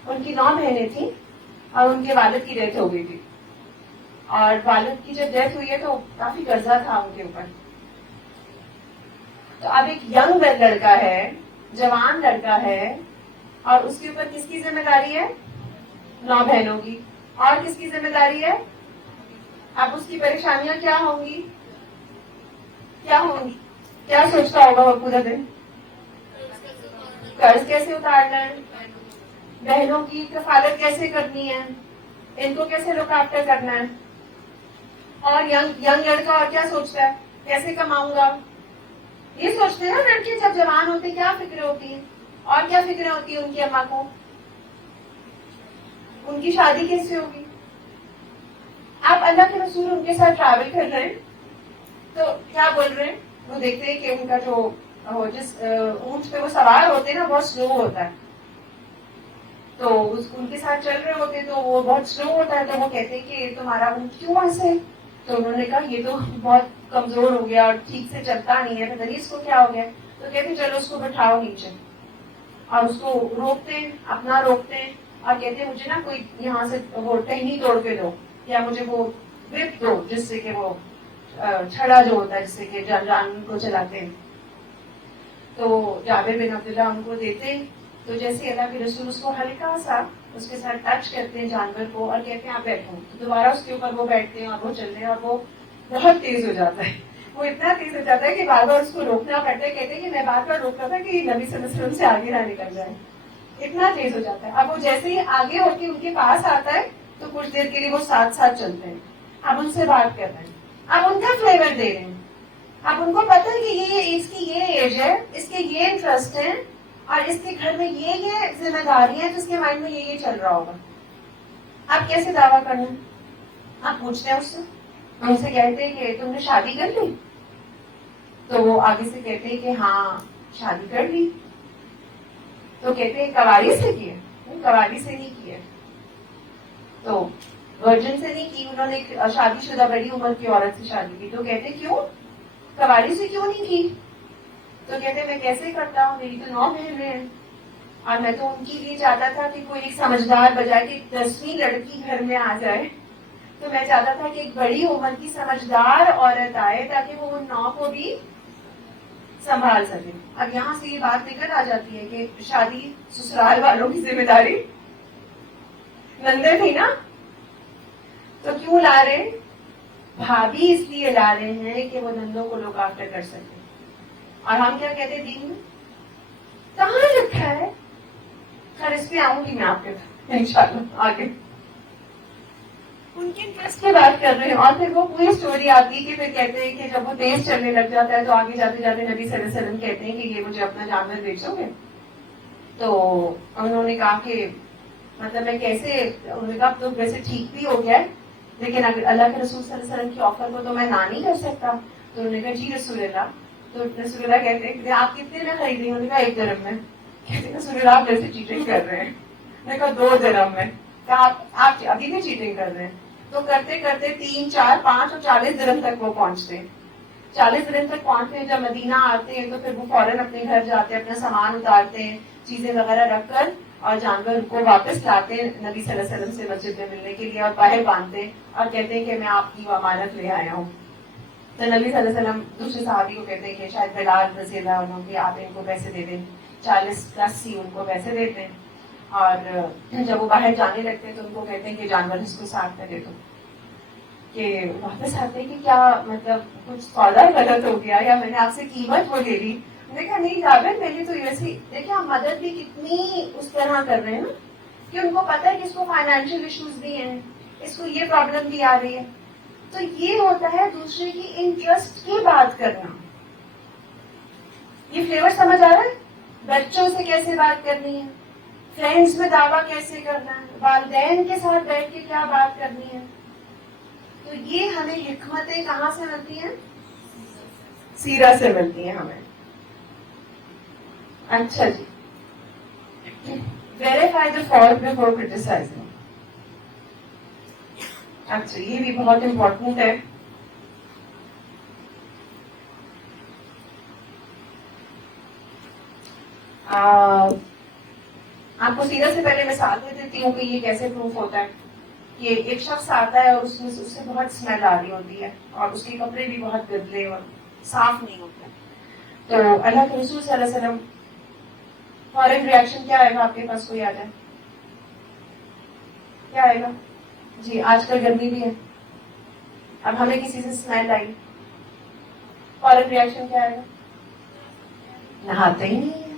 ان کی 9 بہنیں تھیں اور ان کے والد کی ڈیتھ ہو گئی تھی. اور والد کی جب ڈیتھ ہوئی ہے تو کافی قرضہ تھا ان کے اوپر. تو اب ایک ینگ لڑکا ہے، جوان لڑکا ہے، اور اس کے اوپر کس کی ذمہ داری ہے؟ 9 بہنوں کی. اور کس کی ذمہ داری ہے؟ اب اس کی پریشانیاں کیا ہوں گی؟ کیا ہوں گی؟ کیا سوچتا ہوگا وہ پورا دن؟ قرض کیسے اتارنا ہے، بہنوں کی کفالت کیسے کرنی ہے، ان کو کیسے لک آفٹر کرنا ہے. اور ینگ لڑکا اور کیا سوچتا ہے؟ کیسے کماؤں گا. یہ سوچتے ہیں نا لڑکے جب جوان ہوتے کیا فکریں ہوتی ہیں. اور کیا فکریں ہوتی ہیں ان کی اماں کو؟ ان کی شادی کیسے ہوگی. آپ اللہ کے رسول ان کے ساتھ ٹریول کر رہے ہیں تو کیا بول رہے ہیں؟ وہ دیکھتے ہیں کہ ان کا جو جس اونٹ پہ وہ سوار ہوتے ہیں نا بہت سلو ہوتا ہے. تو ان کے ساتھ چل رہے ہوتے تو وہ بہت سلو ہوتا ہے. تو وہ کہتے ہیں کہ تمہارا اونٹ کیوں ایسے؟ تو انہوں نے کہا یہ تو بہت کمزور ہو گیا اور ٹھیک سے چلتا نہیں ہے، پتہ نہیں اس کو کیا ہو گیا. تو کہتے چلو اس کو بٹھاؤ نیچے. اور اس کو روکتے ہیں، اپنا روکتے ہیں اور کہتے ہیں مجھے نا کوئی یہاں سے وہ ٹہنی توڑ کے دو، یا مجھے وہ وپ دو جس سے کہ وہ چھڑا جو ہوتا ہے جس سے کہ جان کو چلاتے ہیں. تو جابر بن عبداللہ ان کو دیتے ہیں. تو جیسے اللہ کے رسول اس کو ہلکا سا اس کے ساتھ ٹچ کرتے ہیں جانور کو اور کہتے ہیں آپ بیٹھو. تو دوبارہ اس کے اوپر وہ بیٹھتے ہیں اور وہ چلتے ہیں اور وہ بہت تیز ہو جاتا ہے. وہ اتنا تیز ہو جاتا ہے کہ بار بار اس کو روکنا پڑتا ہے. کہتے ہیں کہ میں بار بار روکتا تھا کہ نبی صلی اللہ علیہ وسلم سے آگے نہ نکل جائے، اتنا تیز ہو جاتا ہے. اب وہ جیسے ہی آگے ہو کے ان کے پاس آتا ہے تو کچھ دیر کے لیے وہ ساتھ ساتھ چلتے ہیں. اب ان سے بات کر رہے ہیں، اب ان کا فلیور دے رہے ہیں. اب ان کو پتا ہے کہ یہ اس کی یہ ایج ہے، اس کے یہ انٹرسٹ ہے، اور اس کے گھر میں یہ ذمہ داری ہے، جس کے مائنڈ میں یہ چل رہا ہوگا. اب کیسے دعویٰ کرنا؟ آپ پوچھتے ہیں اس سے، ان سے کہتے ہیں کہ تم نے شادی کر لی؟ تو وہ آگے سے کہتے ہیں کہ ہاں شادی کر لی. تو کہتے ہیں کوالی سے کی ہے؟ کوالی سے نہیں کی ہے. تو ورجن سے نہیں کی، انہوں نے شادی شدہ بڑی عمر کی عورت سے شادی کی. تو کہتے کیوں قوالی سے کیوں نہیں کی؟ تو کہتے میں کیسے کرتا ہوں، میری تو 9 بہنیں ہیں اور میں تو ان کے لیے چاہتا تھا کہ کوئی ایک سمجھدار بجائے کہ 10ویں لڑکی گھر میں آ جائے. تو میں چاہتا تھا کہ ایک بڑی عمر کی سمجھدار عورت آئے تاکہ وہ ان 9 کو بھی سنبھال سکے. اب یہاں سے یہ بات نکل آ جاتی ہے کہ شادی سسرال والوں کی ذمہ داری. نندے تھی نا تو کیوں لا رہے؟ بھابھی اس لیے لا رہے ہیں کہ وہ نندوں کو لوک آفٹر کر سکے. اور ہم کیا کہتے ہیں دین میں کہاں لکھا ہے؟ خیر اس پہ آؤں گی میں آپ کے انشاءاللہ آگے. ان کے انٹرسٹ کی بات کر رہے ہیں اور پھر وہ پوری اسٹوری آتی ہے کہ پھر کہتے ہیں کہ جب وہ تیز چلنے لگ جاتا ہے تو آگے جاتے جاتے نبی صلی اللہ علیہ وسلم کہتے ہیں کہ یہ مجھے اپنا جانور بیچو گے؟ تو انہوں نے کہا کہ مطلب میں کیسے، انہوں نے کہا تو ویسے ٹھیک بھی ہو گیا ہے لیکن اگر اللہ کے رسول صلی اللہ علیہ وسلم کی آفر کو تو میں نہ نہیں کر سکتا. تو انہوں نے کہا جی رسول اللہ. تو رسول اللہ کہتے ہیں کہ آپ کتنے میں خریدیں؟ انہوں نے کہا 1 درہم میں. کہتے ہیں رسول اللہ آپ ویسے چیٹنگ کر رہے ہیں. میں نے کہا 2 درہم میں. کہا آپ ابھی بھی چیٹنگ کر رہے ہیں. تو کرتے کرتے 3 4 5 اور 40 درہم تک وہ پہنچتے ہیں. 40 درہم تک پہنچتے ہیں. جب مدینہ آتے ہیں تو پھر وہ فوراً اپنے گھر جاتے ہیں، اپنا سامان اتارتے ہیں، چیزیں وغیرہ رکھ کر اور جانور کو واپس لاتے ہیں نبی صلی اللہ علیہ وسلم سے مسجد میں ملنے کے لیے اور باہر باندھتے ہیں اور کہتے ہیں کہ میں آپ کی وہ امانت لے آیا ہوں. تو نبی صلی اللہ علیہ وسلم دوسرے صحابی کو کہتے ہیں کہ شاید بلال رضی اللہ عنہ کہ آپ ان کو پیسے دے دیں. 40+ ہی ان کو پیسے دیتے ہیں. اور جب وہ باہر جانے لگتے ہیں تو ان کو کہتے ہیں کہ جانور اس کو ساتھ میں دے دو. کہ واپس آتے ہیں کہ کیا مطلب کچھ سودا غلط ہو گیا یا میں نے آپ سے قیمت وہ لے لی؟ میں نے کہا نہیں جابر میں نے تو ویسے دیکھیں آپ مدد بھی کتنی اس طرح کر رہے ہیں نا کہ ان کو پتا ہے کہ اس کو فائنینشیل ایشوز بھی ہیں, اس کو یہ پرابلم بھی آ رہی ہے. تو یہ ہوتا ہے دوسرے کی انٹرسٹ کی بات کرنا. یہ فلیور سمجھ آ رہا ہے؟ بچوں سے کیسے بات کرنی ہے, فرینڈز میں دعویٰ کیسے کرنا ہے, والدین کے ساتھ بیٹھ کے کیا بات کرنی ہے. تو یہ ہمیں حکمتیں کہاں سے ملتی ہیں؟ سیرت سے ملتی ہیں ہمیں. اچھا جی, verify the fault before criticising. اچھا, یہ بھی بہت امپورٹنٹ ہے. آپ کو سیرت سے پہلے مثال دے دیتی ہوں کہ یہ کیسے پروف ہوتا ہے. کہ ایک شخص آتا ہے اور اس سے بہت اسمیل آ رہی ہوتی ہے اور اس کے کپڑے بھی بہت گندے اور صاف نہیں ہوتے. تو اللہ کے رسول صلی اللہ علیہ وسلم فوراً ریئیکشن کیا آئے گا آپ کے پاس؟ کوئی آ جائے کیا آئے گا؟ جی, آج کل گرمی بھی ہے, اب ہمیں کسی سے اسمیل آئی, فوراً ریئیکشن کیا آئے گا؟ نہاتے ہی نہیں ہے,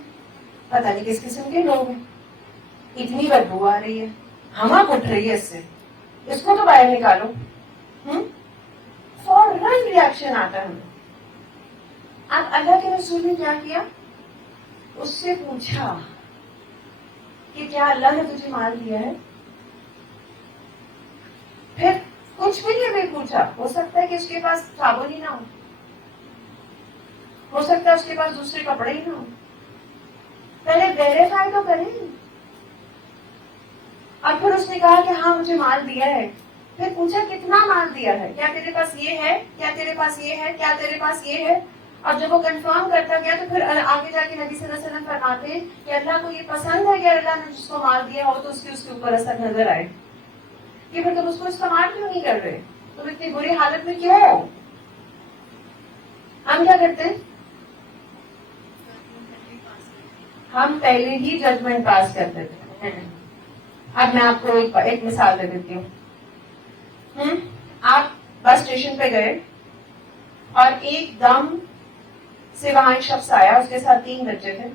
پتہ نہیں کس قسم کے لوگ ہیں, اتنی بدبو آ رہی ہے, ہمک اٹھ رہی ہے اس سے, اس کو تو باہر نکالو. فوراً ریئیکشن آتا ہے ہمیں. اب اللہ کے رسول نے کیا کیا؟ اس سے پوچھا کہ کیا اللہ نے تجھے مال دیا ہے؟ پھر کچھ بھی نہیں ہمیں پوچھا. ہو سکتا ہے کہ اس کے پاس صابن ہی نہ ہو سکتا ہے اس کے پاس دوسرے کپڑے ہی نہ ہو. پہلے ویریفائی تو کریں. اور پھر اس نے کہا کہ ہاں مجھے مال دیا ہے. پھر پوچھا کتنا مال دیا ہے, کیا تیرے پاس یہ ہے, کیا تیرے پاس یہ ہے, کیا تیرے پاس یہ ہے. اور جب وہ کنفرم کرتا گیا تو پھر آگے جا کے نبی صلی اللہ علیہ وسلم فرماتے ہیں کہ اللہ کو یہ پسند ہے کہ اللہ نے جس کو مال دیا ہو تو اس کے اوپر اثر نظر آئے. کہ پھر تم اس کو استعمال کیوں نہیں کر رہے, تم اتنی بری حالت میں کیوں ہو. ہم کیا کرتے ہیں؟ ہم پہلے ہی ججمنٹ پاس کر دیتے ہیں. اب میں آپ کو ایک مثال دے دیتی ہوں. آپ بس اسٹیشن پہ گئے اور ایک دم سے وہاں ایک شخص آیا, اس کے ساتھ 3 بچے تھے.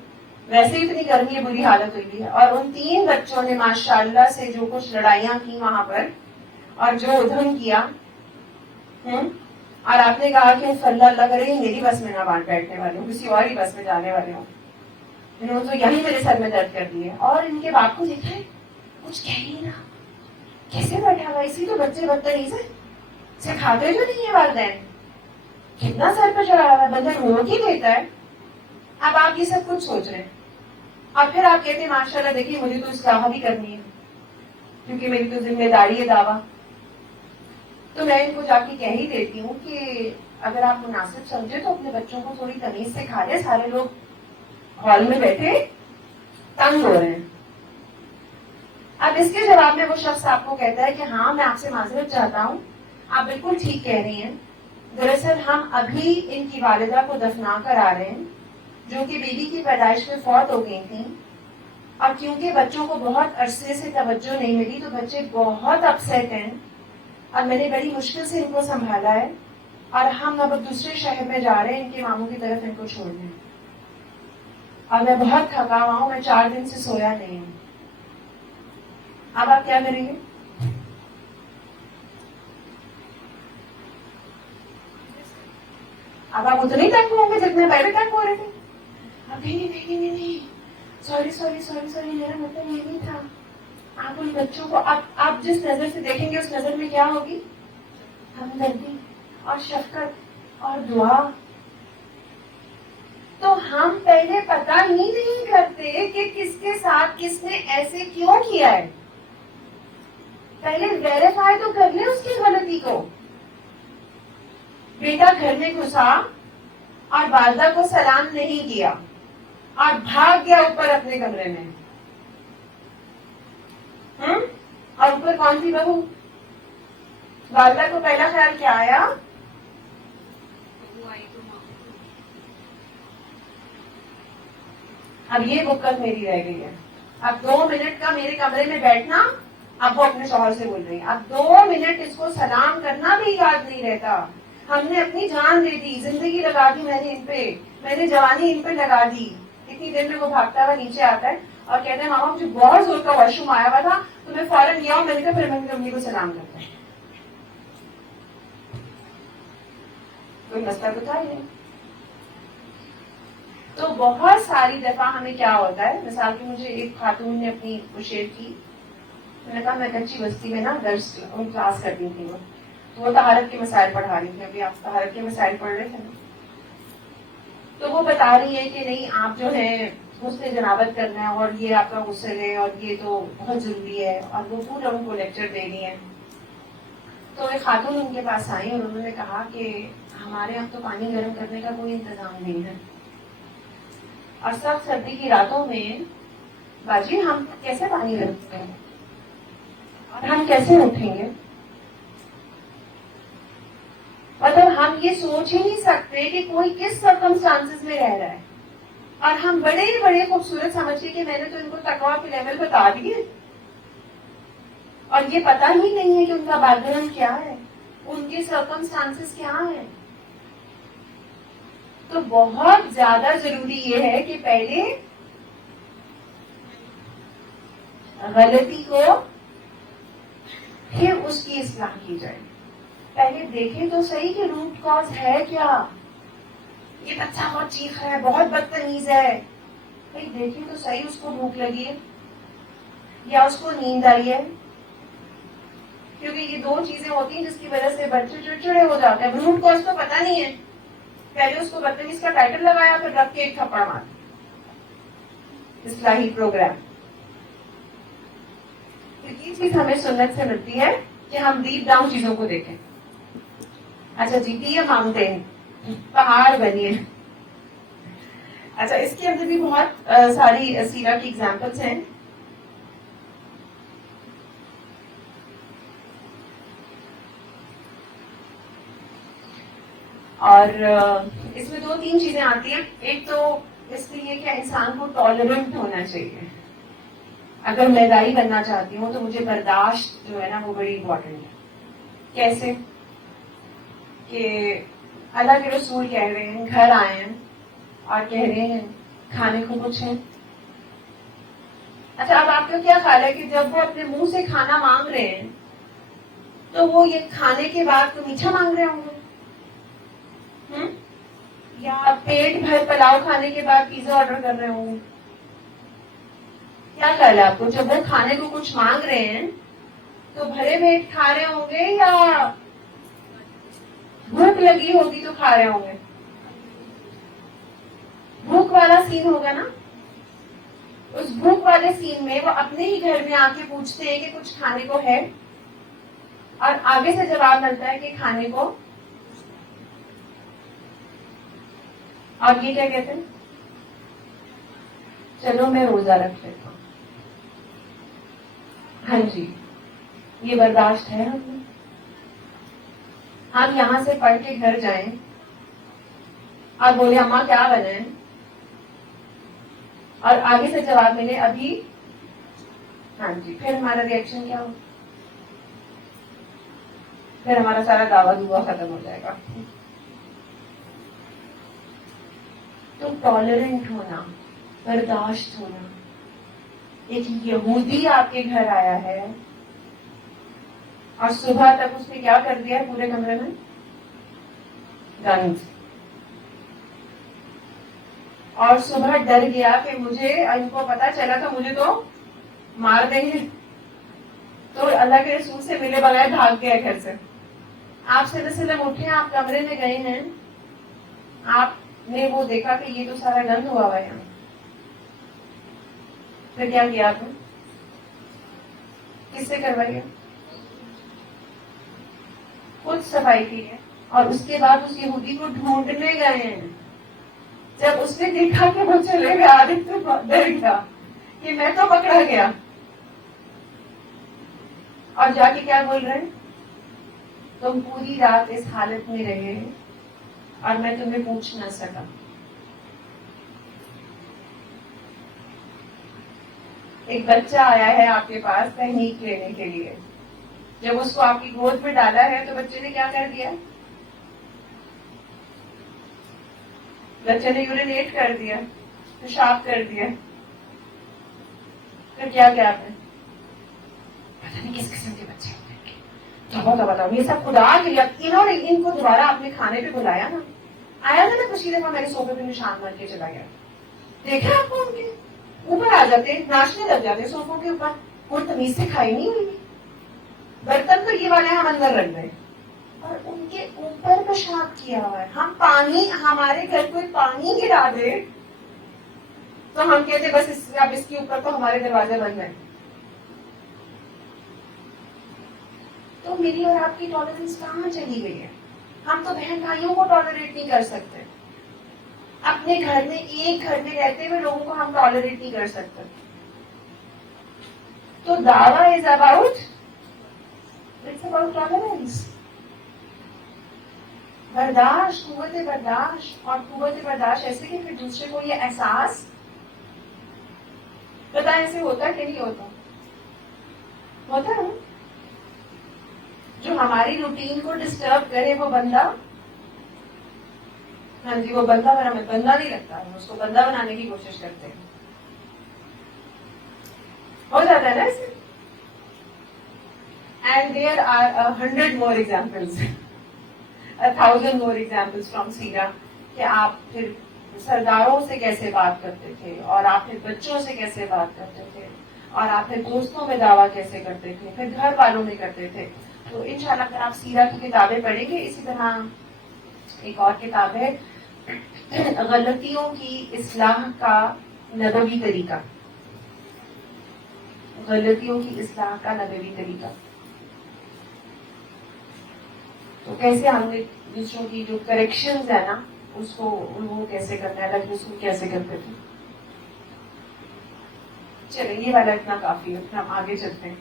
ویسے ہی اتنی گرمی ہے, بری حالت ہوئی ہے, اور ان 3 بچوں نے ماشاءاللہ سے جو کچھ لڑائیاں کی وہاں پر اور جو ادھم کیا, اور آپ نے کہا کہ اللہ کرے میری بس میں نہ بیٹھنے والے ہوں, کسی اور ہی بس میں جانے والے ہوں. انہوں نے تو یہی میرے سر میں درد کر دی ہے. اور ان کے باپ کو دیکھا ہے, کچھ کہہ نہیں رہا, کیسے بیٹھا ہوا. اسی تو بچے بدتمیز ہیں, سکھاتے جو نہیں ہے والدین, کتنا سر پہ چڑھا ہوا ہے, بندہ روک ہی دیتا ہے. اب آپ یہ سب کچھ سوچ رہے ہیں اور پھر آپ کہتے ہیں ماشاءاللہ دیکھیے مجھے تو اصلاح بھی کرنی ہے کیونکہ میری تو ذمہ داری ہے دعویٰ. تو میں ان کو جا کے کہہ ہی دیتی ہوں کہ اگر آپ مناسب سمجھے تو اپنے بچوں کو تھوڑی تمیز سکھا دیں. سارے لوگ ہال میں بیٹھے تنگ ہو رہے ہیں. اب اس کے جواب میں وہ شخص آپ کو کہتا ہے کہ ہاں میں آپ سے معذرت چاہتا ہوں, آپ بالکل ٹھیک کہہ رہی ہیں. دراصل ہم ابھی ان کی والدہ کو دفنا کر آ رہے ہیں جو کہ بیوی کی پیدائش میں فوت ہو گئی تھیں, اور کیونکہ بچوں کو بہت عرصے سے توجہ نہیں ملی تو بچے بہت اپسیٹ ہیں, اور میں نے بڑی مشکل سے ان کو سنبھالا ہے, اور ہم اب دوسرے شہر میں جا رہے ہیں ان کے ماموں کی طرف ان کو چھوڑنے. اور میں بہت تھکا ہوا ہوں, میں 4 دن سے سویا نہیں ہوں. اب آپ کیا کریں گے؟ اب آپ اتنے ہی تنگ ہوں گے جتنے پہلے تنگ ہو رہے تھے. اب نہیں, سوری میرا مطلب یہ نہیں تھا. آپ ان بچوں کو آپ جس نظر سے دیکھیں گے اس نظر میں کیا ہوگی؟ ہمدردی اور شفقت اور دعا. تو ہم پہلے پتہ ہی نہیں کرتے کہ کس کے ساتھ کس نے ایسے کیوں کیا ہے. پہلے ویریفائی تو کر لیں اس کی غلطی کو. بیٹا گھر میں گھسا اور والدہ کو سلام نہیں کیا اور بھاگ گیا اوپر اپنے کمرے میں. اور اوپر کون سی بہو؟ والدہ کو پہلا خیال کیا آیا؟ اب یہ بکت میری رہ گئی ہے. اب 2 منٹ کا میرے کمرے میں بیٹھنا, اب وہ اپنے شوہر سے بول رہی ہے. اب 2 منٹ اس کو سلام کرنا بھی یاد نہیں رہتا. ہم نے اپنی جان دے دی, زندگی لگا دی میں نے ان پہ, میں نے جوانی ان پہ لگا دی. اتنی دیر میں وہ بھاگتا ہوا نیچے آتا ہے اور کہتے ہیں ماما مجھے بہت زور کا واش روم آیا ہوا تھا تو میں فوراً لیا ہوں. میں نے کہا پھر میں نے امی کو سلام کرتا ہوں. کوئی مسئلہ تو تھا ہی نہیں. تو بہت ساری دفعہ ہمیں کیا ہوتا ہے, مثال کی مجھے ایک خاتون نے اپنی شیئر کی, میں نے کہا میں کچی بستی میں نا درس کلاس کرتی تھی, وہ طہارت کے مسائل پڑھا رہی تھی. ابھی آپ طہارت کے مسائل پڑھ رہے تھے نا, تو وہ بتا رہی ہے کہ نہیں آپ جو ہے غسل جنابت کرنا ہے اور یہ آپ کا غسل ہے اور یہ تو بہت ضروری ہے, اور وہ پورا ان کو لیکچر دے رہی ہے. تو ایک خاتون ان کے پاس آئی اور انہوں نے کہا کہ ہمارے یہاں تو پانی گرم کرنے کا کوئی انتظام نہیں ہے, اور سخت سردی کی راتوں میں باجی ہم کیسے پانی گرم کریں گے اور ہم کیسے اٹھیں گے. مطلب ہم یہ سوچ ہی نہیں سکتے کہ کوئی کس سرکمسٹانسز میں رہ رہا ہے, اور ہم بڑے بڑے خوبصورت سمجھتے کہ میں نے تو ان کو تقویٰ کے لیول بتا دیے, اور یہ پتا ہی نہیں ہے کہ ان کا بیک گراؤنڈ کیا ہے, ان کے سرکمسٹانسز کیا ہیں. تو بہت زیادہ ضروری یہ ہے کہ پہلے غلطی کو پھر اس کی اصلاح کی جائے. پہلے دیکھیں تو صحیح کہ روٹ کاز ہے کیا. یہ بچہ بہت چیخ رہا ہے, بہت بدتمیز ہے, بھائی دیکھیں تو صحیح اس کو بھوک لگی ہے یا اس کو نیند آئی ہے, کیونکہ یہ دو چیزیں ہوتی ہیں جس کی وجہ سے بچے چڑچڑے ہو جاتے ہیں. روٹ کاز تو پتا نہیں ہے, پہلے اس کو بدتمیز کا ٹائٹل لگایا پھر رکھ کے ایک تھپڑ مار. اصلاحی پروگرام. یہ چیز ہمیں سنت سے ملتی ہے کہ ہم ڈیپ ڈاؤن چیزوں کو دیکھیں. اچھا جی, یہ ماؤنٹین پہاڑ بنیے. اچھا, اس کے اندر بھی بہت ساری سیرہ کی ایگزامپلس ہیں. اور اس میں دو تین چیزیں آتی ہیں. ایک تو اس لیے کہ انسان کو ٹالرنٹ ہونا چاہیے. اگر میں دائی بننا چاہتی ہوں تو مجھے برداشت جو ہے نا وہ بڑی امپورٹنٹ ہے. کیسے کہ اللہ کے رسول کہہ رہے ہیں, گھر آئے ہیں اور کہہ رہے ہیں کھانے کو کچھ ہے. اچھا, اب آپ کا کیا خیال ہے کہ جب وہ اپنے منہ سے کھانا مانگ رہے ہیں تو وہ یہ کھانے کے بعد تو میٹھا مانگ رہے ہوں گے, یا پیٹ بھر پلاؤ کھانے کے بعد پیزا آرڈر کر رہے ہوں گے؟ کیا خیال ہے آپ کو, جب وہ کھانے کو کچھ مانگ رہے ہیں تو بھرے پیٹ کھا رہے ہوں گے یا بھوک لگی ہوگی تو کھا رہے ہوں گے؟ بھوک والا سین ہوگا نا. اس بھوک والے سین میں وہ اپنے ہی گھر میں آ کے پوچھتے ہیں کہ کچھ کھانے کو ہے, اور آگے سے جواب ملتا ہے کہ کھانے کو. اور یہ کیا کہتے ہیں, چلو میں روزہ رکھ لیتا ہوں. ہاں جی, یہ برداشت ہے ہم میں. ہم یہاں سے پڑھ کے گھر جائیں اور بولے اماں کیا بنے, اور آگے سے جواب ملے ابھی. ہاں جی, پھر ہمارا ری ایکشن کیا ہو, پھر ہمارا سارا دعویٰ دعا ختم ہو جائے گا. تو ٹالرنٹ ہونا, برداشت ہونا. ایک یہودی آپ کے گھر آیا ہے اور صبح تک اس نے کیا کر دیا ہے پورے کمرے میں, گند, اور صبح ڈر گیا کہ مجھے ان کو پتا چلا تو مجھے تو مار دیں گے, تو اللہ کے رسول سے ملے بغیر بھاگ گیا گھر سے. آپ سے وسلم اٹھے, آپ کمرے میں گئے ہیں, آپ نے وہ دیکھا کہ یہ تو سارا گند ہوا ہوا ہے یہاں, پھر کیا کیا آپ نے, کس سے کروائیے, خود صفائی کی ہے. اور اس کے بعد اس یہودی کو ڈھونڈنے گئے ہیں. جب اس نے دیکھا کہ وہ چلے گئے آگے تو ڈر گیا کہ میں تو پکڑا گیا, اور جا کے کیا بول رہے ہیں, تم پوری رات اس حالت میں رہے اور میں تمہیں پوچھ نہ سکا. ایک بچہ آیا ہے آپ کے پاس تحقیق لینے کے لیے, جب اس کو آپ کی گود میں ڈالا ہے تو بچے نے کیا کر دیا, بچے نے یورینیٹ کر دیا, پیشاب کر دیا. پھر کیا کیا آپ نے پتہ نہیں کس قسم کے بچے ہوتے ہیں. توبہ توبہ توبہ، یہ سب خدا کے لیے. انہوں نے ان کو دوبارہ اپنے کھانے پہ بلایا نا، آیا تھا نا کچھ دفعہ میرے صوفے پہ نشان مار کے چلا گیا. دیکھا آپ کو ان کے اوپر آ جاتے ناچنے لگ جاتے صوفوں کے اوپر. کوئی تمیز سے کھائی نہیں ہوئی. برتن تو یہ والے ہم اندر رکھ دیں اور ان کے اوپر پیشاب کیا ہوا ہے. ہم پانی، ہمارے گھر کوئی پانی گرا دے تو ہم کہتے بس اب اس کے اوپر تو ہمارے دروازے بند ہیں. تو میری اور آپ کی ٹالرنس کہاں چلی گئی ہے؟ ہم تو بہن بھائیوں کو ٹالریٹ نہیں کر سکتے. اپنے گھر میں ایک گھر میں رہتے ہوئے لوگوں کو ہم ٹالریٹ نہیں کر سکتے. تو دعویٰ is about, it's about tolerance. برداشت، قوت برداشت. اور قوت برداشت ایسے کہ پھر دوسرے کو یہ احساس پتا ایسے ہوتا کہ نہیں ہوتا؟ ہوتا ہے. جو ہماری روٹین کو ڈسٹرب کرے وہ بندہ، ہاں جی، وہ بندہ میرا بندہ نہیں لگتا، ہم اس کو بندہ بنانے کی کوشش کرتے ہیں. ہو جاتا ہے نا ایسے. And there are 100 more examples, 1,000 more examples from سیرا کہ آپ پھر سرداروں سے کیسے بات کرتے تھے، اور آپ پھر بچوں سے کیسے بات کرتے تھے، اور آپ پھر دوستوں میں دعویٰ کیسے کرتے تھے، پھر گھر والوں میں کرتے تھے. تو انشاءاللہ اگر آپ سیرا کی کتابیں پڑھیں گے. اسی طرح ایک اور کتاب ہے غلطیوں کی اصلاح کا نبوی طریقہ. غلطیوں کی اصلاح کا نبوی طریقہ. تو کیسے ہم نے دوسروں کی جو کریکشنز ہے نا اس کو وہ کیسے کرنا ہے، اللہ رسول کیسے کرتے تھے. چلیں یہ والا اتنا کافی ہے، ہم آگے چلتے ہیں.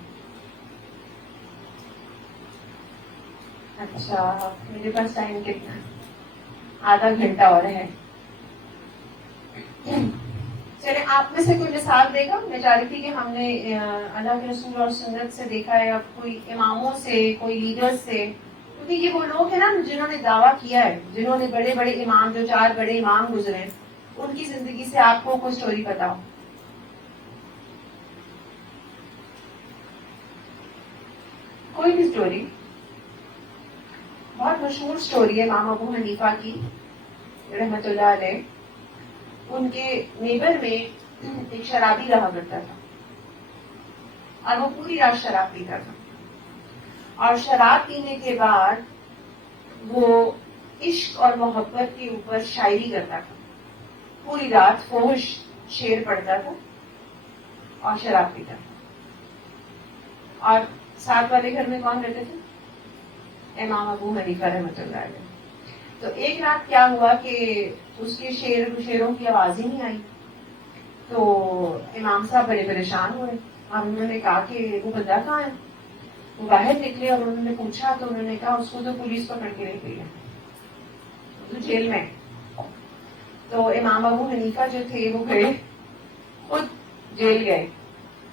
اچھا میرے پاس ٹائم کتنا؟ آدھا گھنٹہ اور ہے. چلے آپ میں سے کوئی مثال دے گا؟ میں چاہ رہی تھی کہ ہم نے اللہ کے رسول اور سنت سے دیکھا ہے، اب کوئی اماموں سے، کوئی لیڈر سے، کیونکہ یہ وہ لوگ ہیں نا جنہوں نے دعویٰ کیا ہے، جنہوں نے بڑے بڑے امام، جو 4 بڑے امام گزرے ہیں، ان کی زندگی سے آپ کو کوئی سٹوری پتا ہو. کوئی بھی سٹوری. بہت مشہور سٹوری ہے امام ابو حنیفہ کی رحمت اللہ علیہ. ان کے نیبر میں ایک شرابی رہا کرتا تھا اور وہ پوری رات شراب پیتا تھا. اور شراب پینے کے بعد وہ عشق اور محبت کے اوپر شاعری کرتا تھا. پوری رات فحش شعر پڑھتا تھا اور شراب پیتا تھا. اور ساتھ والے گھر میں کون رہتے تھے؟ امام ابو حنیفہ رحمۃ اللہ علیہ. تو ایک رات کیا ہوا کہ اس کے شعروں کی آواز ہی نہیں آئی. تو امام صاحب بڑے پریشان ہوئے. اور انہوں نے کہا کہ وہ بندہ کہاں ہے. وہ باہر نکلے اور انہوں نے پوچھا تو انہوں نے کہا اس کو تو پولیس پکڑ کے لے گئی ہے، تو جیل میں. تو امام ابو حنیفہ جو تھے وہ گئے، خود جیل گئے.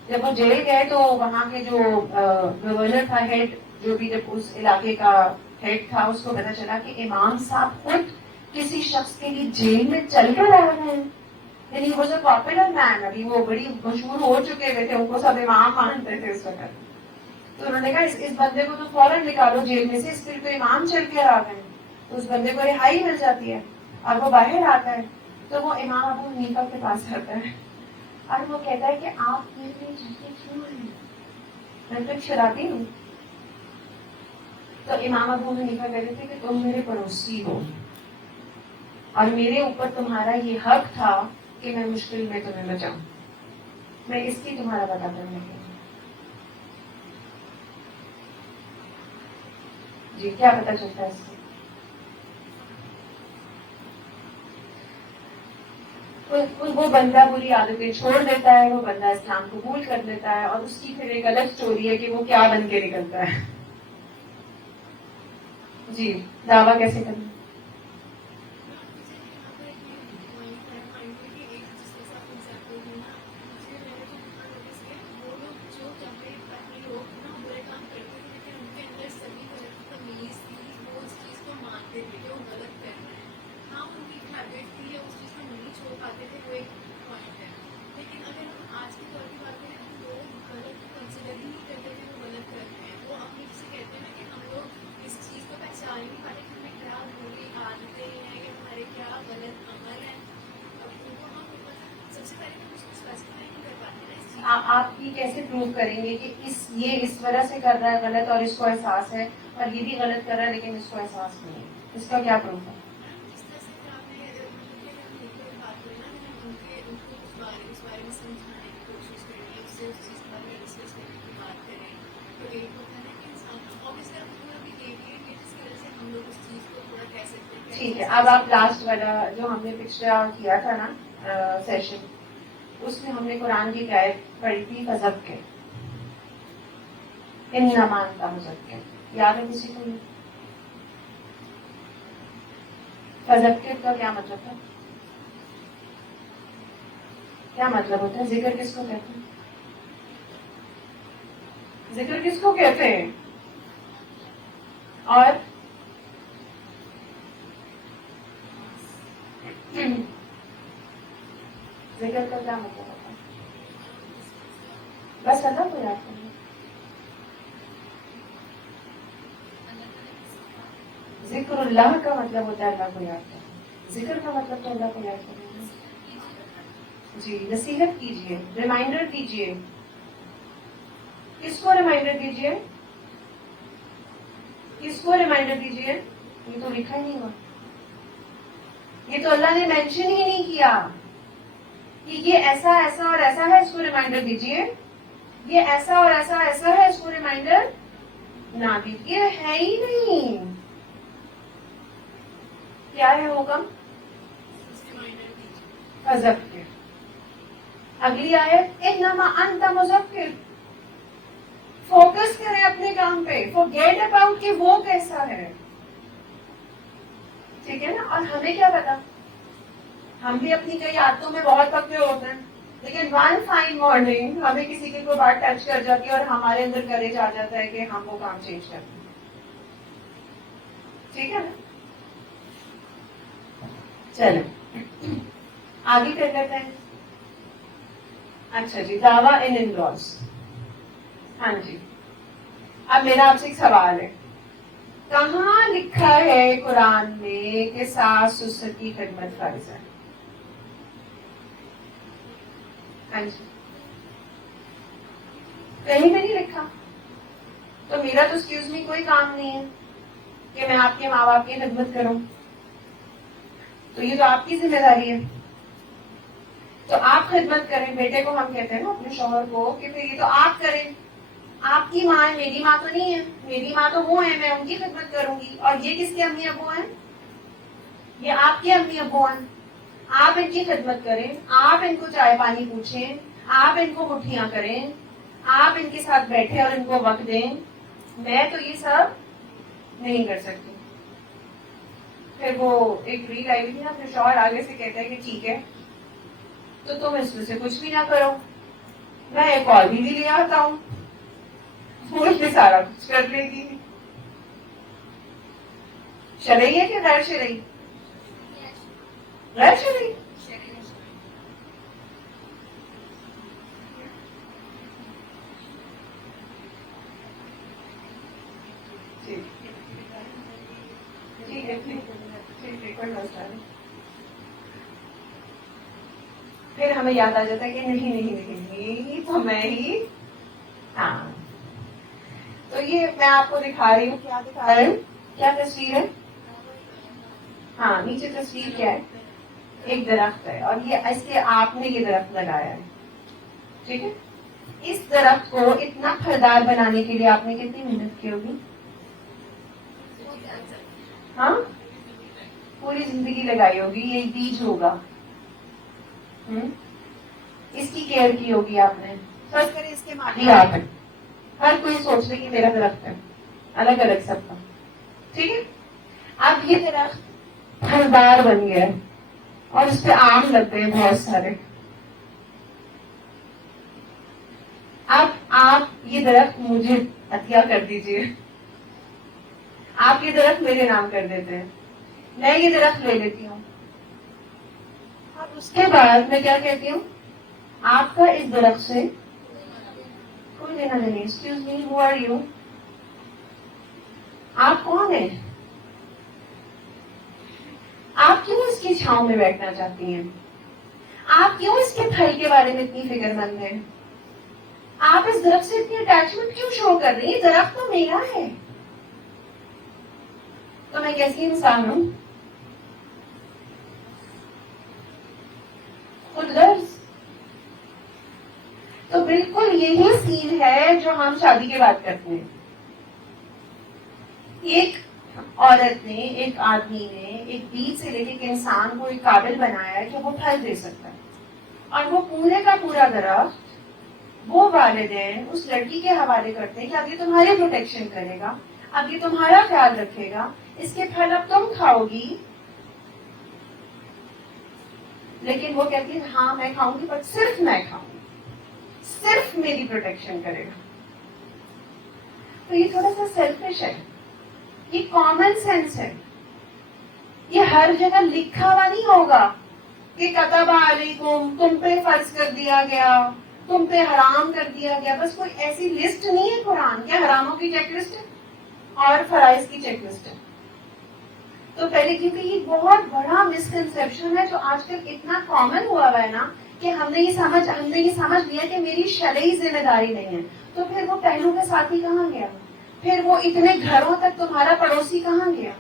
جب وہ جیل گئے تو وہاں کے جو گورنر تھا، ہیڈ جو بھی جب اس علاقے کا ہیڈ تھا، اس کو پتا چلا کہ امام صاحب خود کسی شخص کے لیے جیل میں چل کر آ رہے ہیں. یعنی وہ جو پاپولر مین، ابھی وہ بڑی مشہور ہو چکے ہوئے تھے، ان کو سب امام مانتے تھے اس وقت. تو انہوں نے کہا اس بندے کو تو فوراً نکالو جیل میں سے، اس کے تو امام چل کے آ گئے ہیں. تو اس بندے کو رہائی مل جاتی ہے اور وہ باہر آتا ہے. تو وہ امام ابو حنیفہ کے پاس آتا ہے اور وہ کہتا ہے کہ آپ میرے لیے چلتے کیوں ہیں؟ میں تو ایک شرابی ہوں. تو امام ابو حنیفہ کہتے تھے کہ تم میرے پڑوسی ہو اور میرے اوپر تمہارا یہ حق تھا کہ میں مشکل میں تمہیں بچاؤں. میں اس کی تمہارا پتہ کرنے کے جی کیا پتا چلتا ہے اس سے؟ وہ بندہ بری عادتیں چھوڑ دیتا ہے، وہ بندہ اسلام قبول کر لیتا ہے، اور اس کی پھر ایک الگ سٹوری ہے کہ وہ کیا بن کے نکلتا ہے. جی دعویٰ کیسے کرنا؟ آپ کی کیسے پروو کریں گے کہ یہ اس وجہ سے کر رہا ہے غلط اور اس کو احساس ہے، اور یہ بھی غلط کر رہا ہے لیکن اس کو احساس نہیں ہے؟ اس کا کیا پروف ہے؟ ٹھیک ہے، اب آپ لاسٹ والا جو ہم نے پچھلا کیا تھا نا سیشن، اس میں ہم نے قرآن کی آیت پڑھی تھی فذکر، انما انت مذکر، یاد ہے کسی کو؟ فذکر کا کیا مطلب ہے؟ کیا مطلب ہوتا ہے؟ ذکر کس کو کہتے ہیں؟ ذکر کس کو کہتے ہیں؟ اور ذکر کا کیا مطلب ہوتا ہے؟ بس اللہ کو یاد کرنا. ذکر اللہ کا مطلب ہوتا ہے اللہ کو یاد کرنا. ذکر کا مطلب تو اللہ کو یاد کرنا ہے. جی، نصیحت کیجیے، ریمائنڈر دیجیے. کس کو ریمائنڈر دیجیے؟ کس کو ریمائنڈر دیجیے؟ یہ تو لکھا ہی نہیں ہوا. یہ تو اللہ نے مینشن ہی نہیں کیا کہ یہ ایسا ایسا اور ایسا ہے، اس کو ریمائنڈر دیجیے. یہ ایسا اور ایسا ایسا ہے، اس کو ریمائنڈر نہ دیجیے. ہے ہی نہیں. کیا ہے حکم؟ فذکر. اگلی آیت انما انت مذکر. فوکس کریں اپنے کام پہ، فورگیٹ اباؤٹ کہ وہ کیسا ہے. ٹھیک ہے نا؟ اور ہمیں کیا پتا، ہم بھی اپنی کئی عادتوں میں بہت پکے ہوتے ہیں، لیکن ون فائن مارننگ ہمیں کسی کی کوئی بات ٹچ کر جاتی ہے اور ہمارے اندر کریج آ جاتا ہے کہ ہم وہ کام چینج کرتے ہیں. ٹھیک ہے نا؟ چلو آگے کر لیتے ہیں. اچھا جی، دعویٰ ان لاس. ہاں جی، اب میرا آپ سے ایک سوال ہے. کہاں لکھا ہے قرآن میں کہ ساس سسر کی خدمت فرض ہے؟ ہاں جی، کہیں پہ نہیں لکھا. تو میرا تو ایکسکیوز می کوئی کام نہیں ہے کہ میں آپ کے ماں باپ کی خدمت کروں. تو یہ تو آپ کی ذمہ داری ہے. تو آپ خدمت کریں. بیٹے کو ہم کہتے ہیں نا اپنے شوہر کو کہ پھر یہ تو آپ کریں. آپ کی ماں ہے، میری ماں تو نہیں ہے. میری ماں تو وہ ہے، میں ان کی خدمت کروں گی. اور یہ کس کے امی ابو ہیں؟ یہ آپ کے امی ابو ہیں. آپ ان کی خدمت کریں، آپ ان کو چائے پانی پوچھیں، آپ ان کو مٹھیاں کریں، آپ ان کے ساتھ بیٹھے اور ان کو وقت دیں. میں تو یہ سب نہیں کر سکتی. پھر وہ ایک ریل آئی تھی نا، پھر شوہر آگے سے کہتا ہے کہ ٹھیک ہے تو تم اس میں سے کچھ بھی نہ کرو، میں ایک اور بھی لے آتا ہوں، وہ اس میں سارا کچھ کر لے گی. شرعی ہے کہ غیر شرعی؟ غیر شرعی. ٹھیک ہے، ٹھیک ہے، کوئی مسئلہ نہیں. پھر ہمیں یاد آ جاتا ہے کہ نہیں نہیں نہیں نہیں تو میں ہی. ہاں، تو یہ میں آپ کو دکھا رہی ہوں. کیا دکھا رہی ہوں؟ کیا تصویر ہے؟ ہاں، نیچے تصویر کیا ہے؟ ایک درخت ہے، اور یہ اس کے آپ نے یہ درخت لگایا ہے. ٹھیک ہے؟ اس درخت کو اتنا پھلدار بنانے کے لیے آپ نے کتنی محنت کی ہوگی؟ ہاں، پوری زندگی لگائی ہوگی. یہ بیج ہوگا، اس کی کیئر کی ہوگی آپ نے. فرض کریں اس کے مالی آپ ہیں. ہر کوئی سوچ لے کہ میرا درخت ہے، الگ الگ سب کا. ٹھیک ہے؟ اب یہ درخت پھلدار بن گیا ہے اور اس پہ آم لگتے ہیں بہت سارے. اب آپ یہ درخت مجھے عطیہ کر دیجئے. آپ یہ درخت میرے نام کر دیتے ہیں، میں یہ درخت لے لیتی ہوں. اور اس کے بعد میں کیا کہتی ہوں؟ آپ کا اس درخت سے کوئی لینا نہیں. Excuse me, how are you? آپ کون ہیں؟ آپ کیوں اس کی چھاؤں میں بیٹھنا چاہتی ہیں؟ آپ کیوں اس کے پھل کے بارے میں اتنی فکر مند ہیں؟ آپ اس درخت سے اتنی اٹیچمنٹ کیوں شو کر رہی ہیں؟ درخت تو میرا ہے. تو میں کیسی انسان ہوں؟ خود غرض. تو بالکل یہی سین ہے جو ہم شادی کے بعد کرتے ہیں. ایک عورت نے، ایک آدمی نے ایک بیج سے لے کے ایک انسان کو ایک قابل بنایا ہے کہ وہ پھل دے سکتا ہے، اور وہ پورے کا پورا درخت وہ والدین اس لڑکی کے حوالے کرتے ہیں کہ اب یہ تمہاری پروٹیکشن کرے گا، اب یہ تمہارا خیال رکھے گا، اس کے پھل اب تم کھاؤ گی. لیکن وہ کہتی ہے ہاں میں کھاؤں گی، پر صرف میں کھاؤں گی، صرف میری پروٹیکشن کرے گا. تو یہ تھوڑا سا سیلفش ہے، یہ کامن سینس ہے. یہ ہر جگہ لکھا ہوا نہیں ہوگا کہ کتب علیکم تم پہ فرض کر دیا گیا، تم پہ حرام کر دیا گیا. بس کوئی ایسی لسٹ نہیں ہے قرآن کیا حراموں کی چیک لسٹ ہے اور فرائض کی چیک لسٹ ہے. تو پہلے کیونکہ یہ بہت بڑا مسکنسپشن ہے جو آج کل اتنا کامن ہوا ہے نا کہ ہم نے یہ سمجھ لیا کہ میری شرعی ذمہ داری نہیں ہے. تو پھر وہ پہلو کے ساتھی کہاں گیا؟ پھر وہ اتنے گھروں تک تمہارا پڑوسی کہاں گیا؟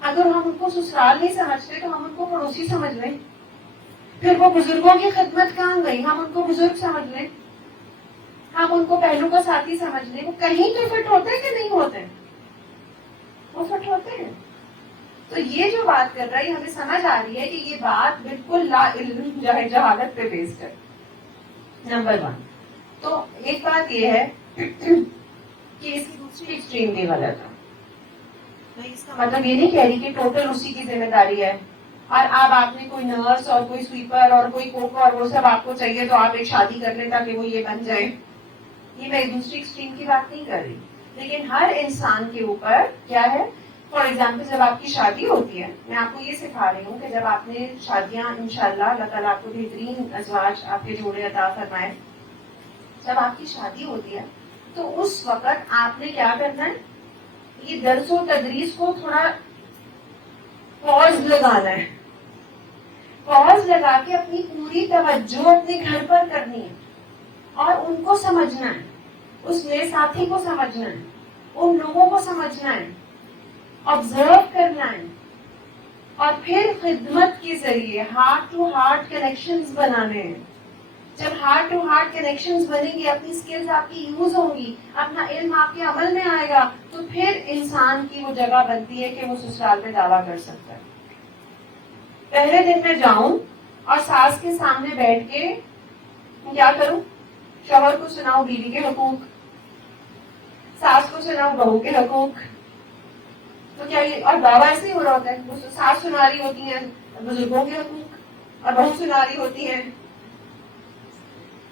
اگر ہم ان کو سسرال نہیں سمجھتے تو ہم ان کو پڑوسی سمجھ لیں. پھر وہ بزرگوں کی خدمت کہاں گئی؟ ہم ان کو بزرگ سمجھ لیں، ہم ان کو پہلو کا ساتھی سمجھ لیں. وہ کہیں تو فٹ ہوتے ہیں کہ نہیں ہوتے؟ وہ فٹ ہوتے ہیں. تو یہ جو بات کر رہا ہے ہمیں سمجھ آ رہی ہے کہ یہ بات بالکل لا علم جہالت پہ بیسڈ ہے. نمبر 1. تو ایک بات یہ ہے کہ اس کی دوسری ایکسٹریم بھی غلط ہے. میں اس کا مطلب یہ نہیں کہہ رہی کہ ٹوٹل اسی کی ذمہ داری ہے، اور اب آپ نے کوئی نرس اور کوئی سویپر اور کوئی کوک اور وہ سب آپ کو چاہیے تو آپ ایک شادی کر لیں تاکہ وہ یہ بن جائے. یہ میں دوسری ایکسٹریم کی بات نہیں کر رہی. لیکن ہر انسان کے اوپر کیا ہے، فار ایگزامپل جب آپ کی شادی ہوتی ہے، میں آپ کو یہ سکھا رہی ہوں کہ جب آپ نے شادیاں انشاءاللہ اللہ تعالیٰ آپ کو بہترین ازواج آپ کے جوڑے عطا فرمائے، جب آپ کی شادی ہوتی ہے تو اس وقت آپ نے کیا کرنا ہے، یہ درس و تدریس کو تھوڑا پاز لگانا ہے. پاز لگا کے اپنی پوری توجہ اپنے گھر پر کرنی ہے اور ان کو سمجھنا ہے، اس نئے ساتھی کو سمجھنا ہے، ان لوگوں کو سمجھنا ہے، آبزرو کرنا ہے، اور پھر خدمت کے ذریعے ہارٹ ٹو ہارٹ کنیکشنز بنانے ہیں. جب ہارٹ ٹو ہارٹ کنیکشنز بنیں گے، اپنی سکلز آپ کی یوز ہوں گی، اپنا علم آپ کے عمل میں آئے گا، تو پھر انسان کی وہ جگہ بنتی ہے کہ وہ سسرال میں دعویٰ کر سکتا ہے. پہلے دن میں جاؤں اور ساس کے سامنے بیٹھ کے کیا کروں، شوہر کو سناؤ بیوی کے حقوق، ساس کو سناؤ بہو کے حقوق. تو کیا یہ اور دعویٰ ایسے ہی ہو رہا ہوتا ہے، وہ ساس سنا رہی ہوتی ہیں بزرگوں کے حقوق اور بہو سنا رہی ہوتی ہیں.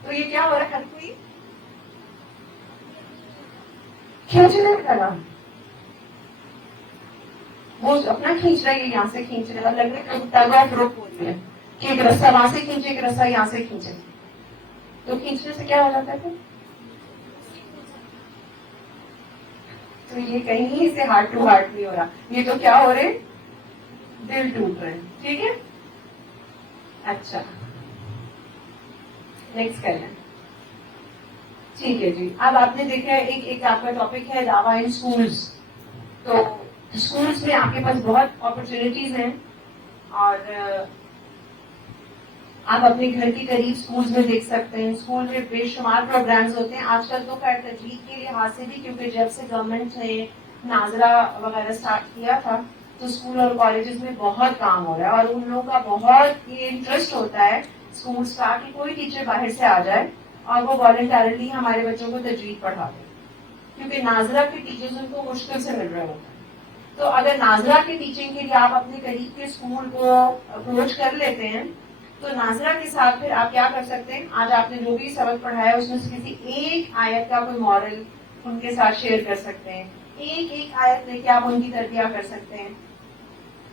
تو یہ کیا ہو رہا ہے، ہر کوئی کھینچنے لگا، وہ اپنا کھینچ رہا ہے، یہاں سے کھینچ رہا ہے، لگ رہا ہے ٹگ آف روپ ہو رہی ہے کہ ایک رسہ وہاں سے کھینچے، ایک رسہ یہاں سے کھینچے. تو کھینچنے سے کیا ہو جاتا ہے؟ تو یہ کہیں سے ہارٹ ٹو ہارٹ نہیں ہو رہا، یہ تو کیا ہو رہے، دل ٹوٹ رہے. ٹھیک ہے، اچھا نیکسٹ کر لیں. ٹھیک ہے جی. اب آپ نے دیکھا ایک آپ کا ٹاپک ہے دعویٰ ان اسکولس. تو اسکولس میں آپ کے پاس بہت اپرچونیٹیز ہیں، اور آپ اپنے گھر کے قریب اسکولس میں دیکھ سکتے ہیں. اسکول میں بے شمار پروگرامز ہوتے ہیں. آج کل تو خیر تجوید کے لحاظ سے بھی، کیونکہ جب سے گورنمنٹ نے ناظرہ وغیرہ اسٹارٹ کیا تھا تو اسکول اور کالجز میں بہت کام ہو رہا ہے، اور ان لوگوں کا بہت یہ انٹرسٹ ہوتا ہے اسکولس کا کہ کوئی ٹیچر باہر سے آ جائے اور وہ والنٹرلی ہمارے بچوں کو تجوید پڑھا دے، کیونکہ ناظرہ کے ٹیچرز ان کو مشکل سے مل رہے ہوتے ہیں. تو اگر ناظرہ کی ٹیچنگ کے لیے آپ اپنے قریب کے اسکول کو اپروچ کر لیتے ہیں تو ناظرہ کے ساتھ پھر آپ کیا کر سکتے ہیں، آج آپ نے جو بھی سبق پڑھایا اس میں سے کسی ایک آیت کا کوئی مورل ان کے ساتھ شیئر کر سکتے ہیں، ایک آیت لے کے آپ ان کی تربیت کر سکتے ہیں.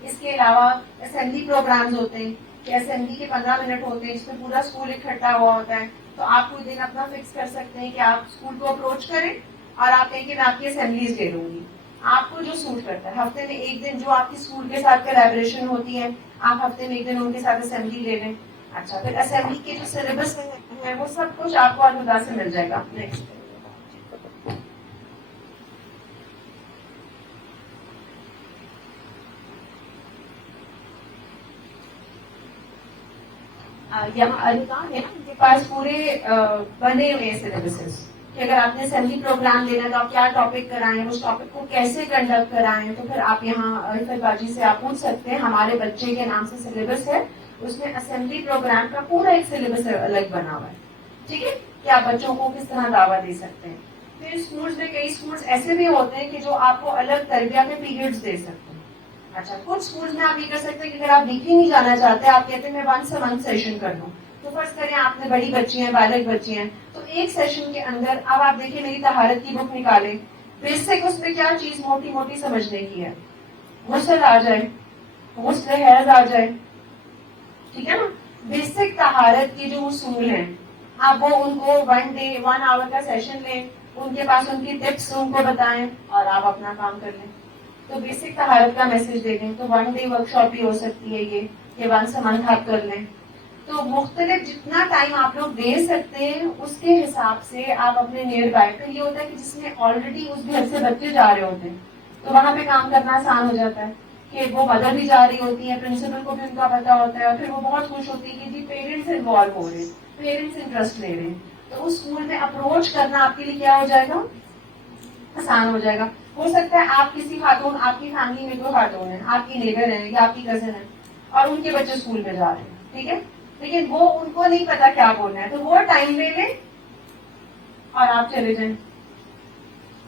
اس کے علاوہ اسمبلی پروگرامز ہوتے ہیں کہ اسمبلی کے 15 منٹ ہوتے ہیں، اس میں پورا اسکول اکٹھا ہوا ہوتا ہے. تو آپ کوئی دن اپنا فکس کر سکتے ہیں کہ آپ اسکول کو اپروچ کریں اور آپ کہیں کہ میں آپ کی اسمبلیز لے لوں گی. آپ کو جو سوٹ کرتا ہے، ہفتے میں ایک دن جو آپ کی اسکول کے ساتھ کولیبریشن ہوتی ہے، آپ ہفتے میں ایک دن ان کے ساتھ اسمبلی لے لیں. اچھا، پھر اسمبلی کے جو سلیبس ہے وہ سب کچھ آپ کو الہدا سے مل جائے گا. نیکسٹ یہاں الہدا ہے ان کے پاس پورے بنے ہوئے سلیبسز کہ اگر آپ نے اسمبلی پروگرام لینا تو آپ کیا ٹاپک کرائیں, اس ٹاپک کو کیسے کنڈکٹ کرائیں. تو پھر آپ یہاں رفت باجی سے آپ پوچھ سکتے ہیں. ہمارے بچے کے نام سے سلیبس ہے, اس میں اسمبلی پروگرام کا پورا ایک سلیبس الگ بنا ہوا ہے. ٹھیک ہے, کہ آپ بچوں کو کس طرح دعویٰ دے سکتے ہیں. پھر اسکولس میں کئی اسکولس ایسے بھی ہوتے ہیں کہ جو آپ کو الگ تربیہ کے پیریڈز دے سکتے ہیں. اچھا, کچھ اسکولس میں آپ یہ کر سکتے ہیں کہ اگر آپ ویکلی نہیں جانا چاہتے, آپ کہتے ہیں میں ونس اے منتھ سیشن کر لوں. تو فرض کریں آپ نے بڑی بچی ہیں, بالغ بچی ہیں, تو ایک سیشن کے اندر اب آپ دیکھیں میری طہارت کی بک نکالیں. بیسک اس میں کیا چیز موٹی موٹی سمجھنے کی ہے. غسل آ جائے, غسل حیض آ جائے, ٹھیک ہے نا. بیسک طہارت کے جو اصول ہیں آپ وہ ان کو 1 ڈے 1 آور کا سیشن لیں, ان کے پاس ان کی ٹپس ان کو بتائیں اور آپ اپنا کام کر لیں. تو بیسک طہارت کا میسج دے دیں. تو 1 ڈے ورک شاپ بھی ہو سکتی ہے یہ, کہ ونس اے منتھ آپ کر لیں. تو مختلف جتنا ٹائم آپ لوگ دے سکتے ہیں اس کے حساب سے آپ اپنے نیئر بائی. پھر یہ ہوتا ہے کہ جس میں آلریڈی اس گھر سے بچے جا رہے ہوتے ہیں تو وہاں پہ کام کرنا آسان ہو جاتا ہے کہ وہ مدر بھی جا رہی ہوتی ہے, پرنسپل کو بھی ان کا پتا ہوتا ہے, اور پھر وہ بہت خوش ہوتی ہے کہ جی پیرنٹس انوالو ہو رہے ہیں, پیرنٹس انٹرسٹ لے رہے ہیں. تو اس اسکول میں اپروچ کرنا آپ کے لیے کیا ہو جائے گا, آسان ہو جائے گا. ہو سکتا ہے آپ کسی خاتون, آپ کی فیملی میں کوئی خاتون ہے, آپ کی نیبر ہے یا آپ کی کزن ہے, اور ان کے بچے اسکول میں جا رہے ہیں, ٹھیک ہے, لیکن وہ ان کو نہیں پتا کیا بولنا ہے, تو وہ ٹائم لے لیں اور آپ چلے جائیں.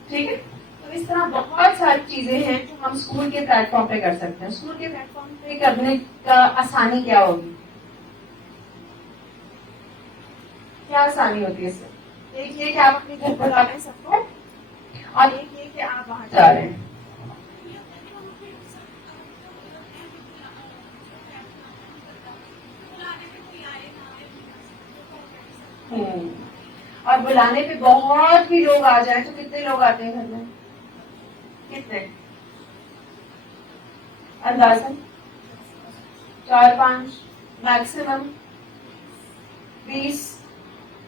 ٹھیک ہے. تو اس طرح بہت ساری چیزیں ہیں جو ہم اسکول کے پلیٹ فارم پہ کر سکتے ہیں. اسکول کے پلیٹ فارم پہ کرنے کا آسانی کیا ہوگی, کیا آسانی ہوتی ہے اس سے؟ ایک یہ کہ آپ اپنے گھر پر لا رہے ہیں سب کو, اور ایک یہ کہ آپ وہاں جا رہے ہیں. اور بلانے پہ بہت بھی لوگ آ جائیں تو کتنے لوگ آتے ہیں گھر میں, کتنے اندازن 4-5 میکسیمم 20.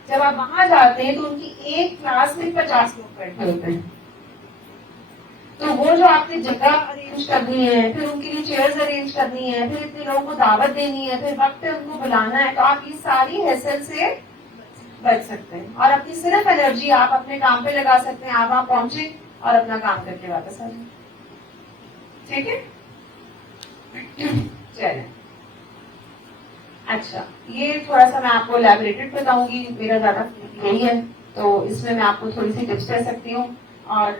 جب آپ وہاں جاتے ہیں تو ان کی ایک کلاس میں 50 لوگ بیٹھے ہوتے ہیں. تو وہ جو آپ نے جگہ ارینج کرنی ہے, پھر ان کے لیے چیئرز ارینج کرنی ہے, پھر اتنے لوگوں کو دعوت دینی ہے, پھر وقت پہ ان کو بلانا ہے, تو آپ یہ ساری حیثیت سے بچ سکتے ہیں اور اپنی صرف انرجی آپ اپنے کام پہ لگا سکتے ہیں. آپ وہاں پہنچے اور اپنا کام کر کے واپس آ جائیں. ٹھیک ہے, چلیں. اچھا, یہ تھوڑا سا میں آپ کو لیبریٹڈ بتاؤں گی, میرا زیادہ یہی ہے, تو اس میں آپ کو تھوڑی سی ٹپس دے سکتی ہوں. اور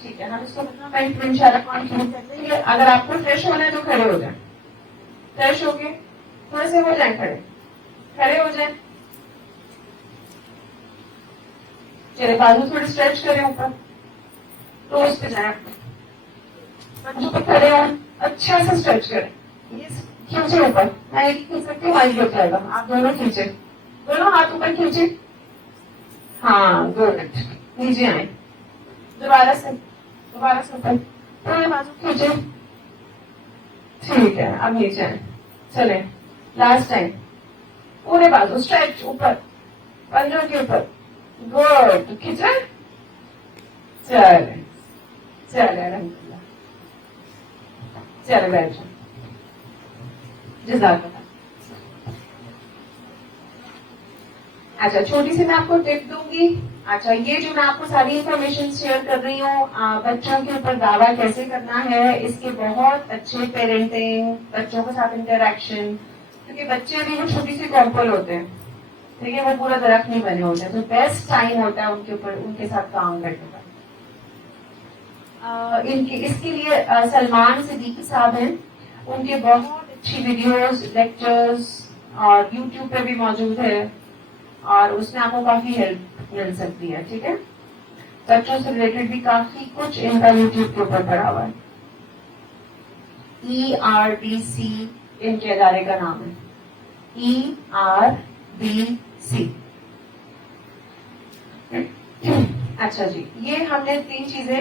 ٹھیک ہے, ہم اس کو ان شاء اللہ کانٹینیو کر دیں گے. اگر آپ کو فریش ہونا ہے تو کھڑے ہو جائیں, فریش ہو کے تھوڑے سے ہو جائیں, کھڑے ہو جائیں. چلے بازو تھوڑی اسٹریچ کریں اوپر, تو اس پہ جائیں, بچوں پہ کھڑے ہوں, اچھا سے اسٹریچ کریں. یہ کھینچے اوپر, میں ایک کھینچ سکتی ہوں, وائٹ ہو جائے گا. آپ دونوں کھینچے, دونوں ہاتھ اوپر کھینچے. ہاں, گڈ. نیچے آئیں, دوبارہ سے اوپر, پورے بازو کھینچے. ٹھیک ہے, اب نیچے آئیں. چلیں, لاسٹ ٹائم, پورے بازو اسٹریچ اوپر, پنجوں کے اوپر. گڈ, کھینچے. چلیں چلیں, الحمد للہ. چلے بیٹھ جائیں. جزاک اللہ. اچھا, چھوٹی سی میں آپ کو ٹپ دوں گی. اچھا, یہ جو میں آپ کو ساری انفارمیشن شیئر کر رہی ہوں, بچوں کے اوپر دعویٰ کیسے کرنا ہے, اس کے بہت اچھے پیرنٹنگ, بچوں کے ساتھ انٹریکشن, کیونکہ بچے بھی وہ چھوٹی سی کمپل ہوتے ہیں, ٹھیک ہے, وہ پورا درخت نہیں بنے ہوتے ہیں, تو بیسٹ ٹائم ہوتا ہے ان کے اوپر, ان کے ساتھ کام کرنے کا. اس کے لیے سلمان صدیقی صاحب ہیں, ان کے بہت اچھی ویڈیوز, لیکچرز اور یوٹیوب پہ بھی موجود ہے, اور اس میں آپ کو کافی ہیلپ مل سکتی ہے. ٹھیک ہے, بچوں سے ریلیٹڈ بھی کافی کچھ ان کا یوٹیوب کے اوپر پڑا ہوا ہے. ERDC ان کے ادارے کا نام ہے, ERDC. اچھا جی, یہ ہم نے 3 چیزیں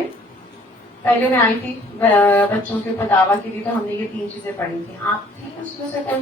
پہلے میں آئی تھی بچوں کے اوپر دعویٰ کے لیے, تو ہم نے یہ 3 چیزیں پڑھی تھی. آپ تھی اس میں سے کوئی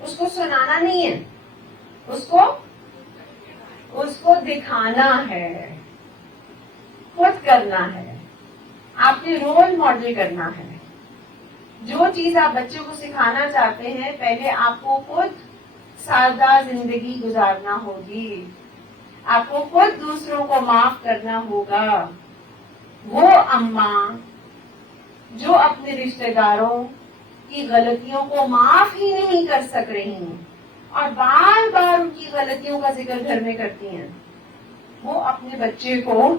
اس کو سنانا نہیں ہے، اس کو دکھانا ہے، خود کرنا ہے، آپ نے رول ماڈل کرنا ہے. جو چیز آپ بچوں کو سکھانا چاہتے ہیں پہلے آپ کو خود سادہ زندگی گزارنا ہوگی، آپ کو خود دوسروں کو معاف کرنا ہوگا. وہ اماں جو اپنے رشتہ داروں کی غلطیوں کو معاف ہی نہیں کر سک رہی ہیں اور بار بار ان کی غلطیوں کا ذکر گھر میں کرتی ہیں، وہ اپنے بچے کو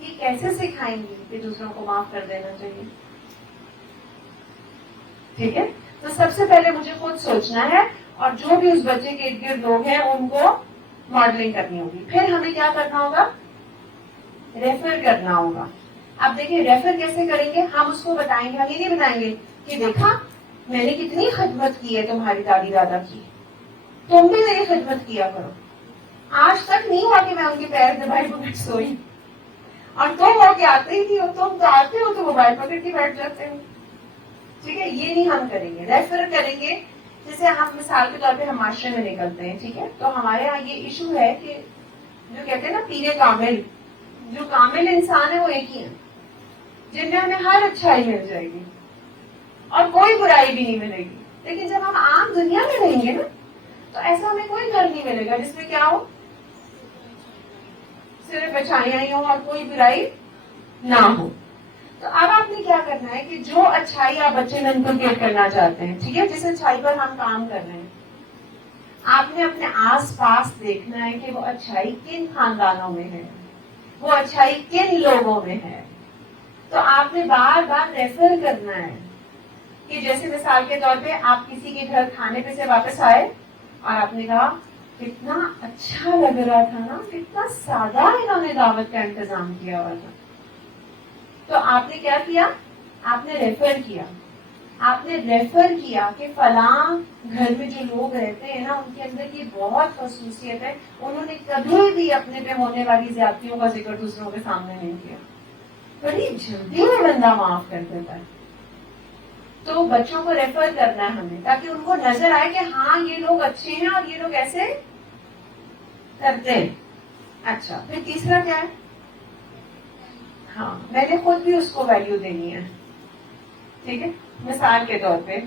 یہ کیسے سکھائیں گی کہ دوسروں کو معاف کر دینا چاہیے؟ ٹھیک ہے، تو سب سے پہلے مجھے خود سوچنا ہے اور جو بھی اس بچے کے ارد گرد لوگ ہیں ان کو ماڈلنگ کرنی ہوگی. پھر ہمیں کیا کرنا ہوگا؟ ریفر کرنا ہوگا. اب دیکھیں ریفر کیسے کریں گے؟ ہم اس کو بتائیں گے، ہم یہ نہیں بتائیں گے کہ دیکھا میں نے کتنی خدمت کی ہے تمہاری دادی دادا کی، تم بھی میری خدمت کیا کرو. آج تک نہیں ہوا کہ میں ان کے پیر دبائی پکڑ سوئی، اور تم ہو کے آتے ہی نہیں ہو، تم تو آتے ہو تو موبائل پکڑ کے بیٹھ جاتے ہو. ٹھیک ہے، یہ نہیں ہم کریں گے. ریفر کریں گے. جیسے ہم مثال کے طور پہ ہم معاشرے میں نکلتے ہیں، ٹھیک ہے، تو ہمارے یہاں یہ ایشو ہے کہ جو کہتے ہیں نا پیر کامل، جو کامل انسان ہے وہ ایک ہی ہے جن میں ہمیں ہر اچھائی مل جائے گی اور کوئی برائی بھی نہیں ملے گی. لیکن جب ہم عام دنیا میں رہیں گے نا تو ایسا ہمیں کوئی گھر نہیں ملے گا جس میں کیا ہو، صرف اچھائیاں ہی ہوں اور کوئی برائی نہ ہو. تو اب آپ نے کیا کرنا ہے کہ جو اچھائی آپ بچے میں انکلکیٹ کرنا چاہتے ہیں، ٹھیک ہے، جس اچھائی پر ہم کام کر رہے ہیں، آپ نے اپنے آس پاس دیکھنا ہے کہ وہ اچھائی کن خاندانوں میں ہے، وہ اچھائی کن لوگوں میں ہے. تو آپ نے بار بار ریفر کرنا ہے کہ جیسے مثال کے طور پہ آپ کسی کے گھر کھانے پہ سے واپس آئے اور آپ نے کہا کتنا اچھا لگ رہا تھا نا، کتنا سادہ انہوں نے دعوت کا انتظام کیا ہوا تھا. تو آپ نے کیا کیا؟ آپ نے ریفر کیا. آپ نے ریفر کیا کہ فلاں گھر میں جو لوگ رہتے ہیں نا ان کے اندر یہ بہت خصوصیت ہے، انہوں نے کبھی بھی اپنے پہ ہونے والی زیادتیوں کا ذکر دوسروں کے سامنے نہیں کیا، بڑی جلدی میں بندہ معاف کر دیتا ہے. تو بچوں کو ریفر کرنا ہے ہمیں تاکہ ان کو نظر آئے کہ ہاں یہ لوگ اچھے ہیں اور یہ لوگ ایسے کرتے ہیں. اچھا، پھر تیسرا کیا ہے؟ ہاں، میں نے خود بھی اس کو ویلیو دینی ہے. ٹھیک ہے، مثال کے طور پہ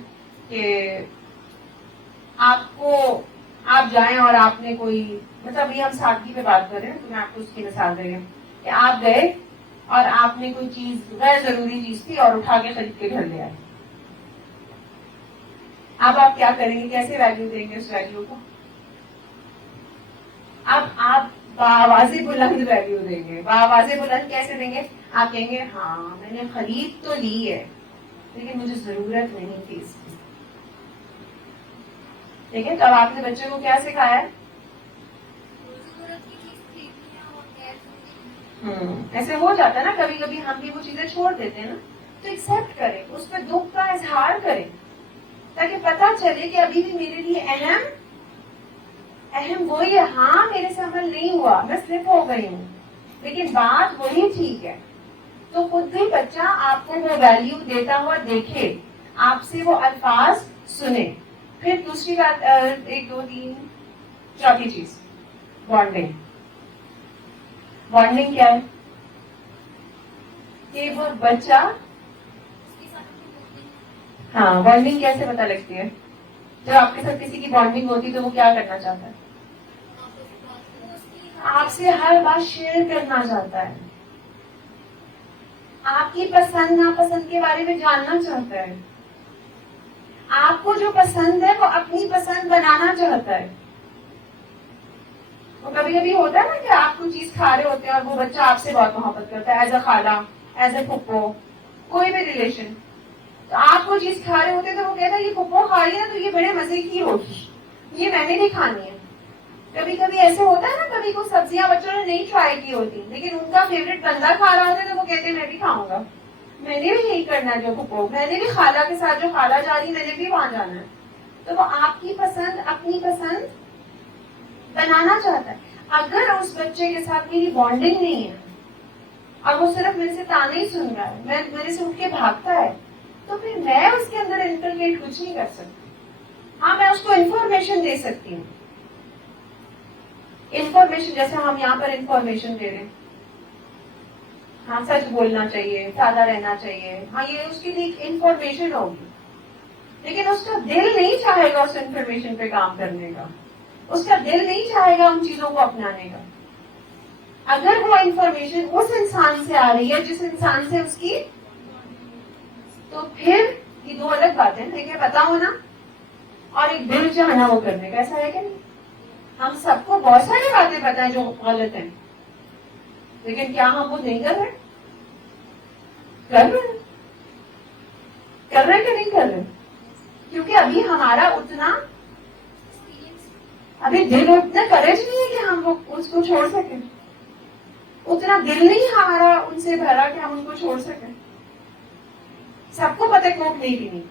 کہ آپ جائیں اور آپ نے کوئی، مطلب یہ ہم سادگی پہ بات کر رہے ہیں تو میں آپ کو اس کی مثال دے رہی ہوں کہ آپ گئے اور آپ نے کوئی چیز غیر ضروری چیز تھی اور اٹھا کے خرید کے گھر لے آئے. اب آپ کیا کریں گے؟ کیسے ویلیو دیں گے اس ویلیو کو؟ اب آپ بآواز بلند ویلیو دیں گے. بآواز بلند کیسے دیں گے؟ آپ کہیں گے ہاں میں نے خرید تو لی ہے لیکن مجھے ضرورت نہیں تھی اس کی. ٹھیک ہے، تو اب آپ نے بچے کو کیا سکھایا ہے؟ ایسے ہو جاتا ہے نا کبھی کبھی ہم بھی وہ چیزیں چھوڑ دیتے ہیں نا، تو ایکسپٹ کریں، اس پہ دکھ کا اظہار کریں تاکہ پتا چلے کہ ابھی بھی میرے لیے اہم وہی ہے. ہاں میرے سے عمل نہیں ہوا، میں سلپ ہو گئی ہوں، لیکن بات وہی ٹھیک ہے. تو خود بھی بچہ آپ کو وہ ویلیو دیتا ہوا دیکھے، آپ سے وہ الفاظ سنے. پھر دوسری بات، 1 2 3 چوتھی چیز بانڈنگ. بانڈنگ کیا ہے؟ کہ وہ بچہ، ہاں بانڈنگ کیسے پتہ لگتی ہے؟ جب آپ کے ساتھ کسی کی بانڈنگ ہوتی تو وہ کیا کرنا چاہتا ہے؟ آپ سے ہر بات شیئر کرنا چاہتا ہے، آپ کی پسند ناپسند کے بارے میں جاننا چاہتا ہے، آپ کو جو پسند ہے وہ اپنی پسند بنانا چاہتا ہے. وہ کبھی کبھی ہوتا ہے نا کہ آپ کوئی چیز کھا رہے ہوتے ہیں اور وہ بچہ آپ سے بہت محبت کرتا ہے، ایز اے خالہ، ایز اے پھپھو، کوئی بھی ریلیشن. تو آپ وہ چیز کھا رہے ہوتے ہیں تو وہ کہتا ہے یہ پھپھو کھا رہی ہے تو یہ بڑے مزے کی ہوگی، یہ میں نے بھی کھانی ہے. کبھی کبھی ایسے ہوتا ہے نا، کبھی کوئی سبزیاں بچوں نے نہیں ٹرائی کی ہوتی لیکن ان کا فیوریٹ بندہ کھا رہا ہوتا ہے تو وہ کہتے ہیں میں بھی کھاؤں گا، میں نے بھی یہی کرنا ہے جو پھپھو، میں نے بھی خالہ کے ساتھ جو خالہ جا رہی میں نے بھی وہاں جانا ہے. تو وہ آپ کی پسند اپنی پسند بنانا چاہتا ہے. اگر اس بچے کے ساتھ میری بانڈنگ نہیں ہے اور وہ صرف میرے سے تانے ہی سن رہا ہے، میرے سے اٹھ کے بھاگتا ہے، تو پھر میں اس کے اندر انٹرکیٹ کچھ نہیں کر سکتی. ہاں میں اس کو انفارمیشن دے سکتی ہوں. انفارمیشن جیسے ہم یہاں پر انفارمیشن دے رہے ہیں, ہاں سچ بولنا چاہیے, سادہ رہنا چاہیے, ہاں یہ اس کی ایک انفارمیشن ہوگی, لیکن اس کا دل نہیں چاہے گا اس انفارمیشن پہ کام کرنے کا, اس کا دل نہیں چاہے گا ان چیزوں کو اپنانے کا. اگر وہ انفارمیشن اس انسان سے آ رہی ہے جس انسان سے اس کی, تو پھر یہ دو الگ باتیں, دیکھیں پتا ہونا اور ایک دل چاہنا وہ کرنے کا, ایسا ہے کہ نہیں؟ ہم سب کو بہت ساری باتیں پتا ہے جو غلط ہیں, لیکن کیا ہم وہ نہیں کر رہے؟ کر رہے ہیں, کر رہے کہ نہیں کر رہے؟ کیونکہ ابھی ہمارا اتنا, ابھی دل اتنا کریج نہیں ہے کہ ہم اس کو چھوڑ سکیں, اتنا دل نہیں ہمارا ان سے بھرا کہ ہم ان کو چھوڑ سکیں. سب کو پتا کوک نہیں پینی,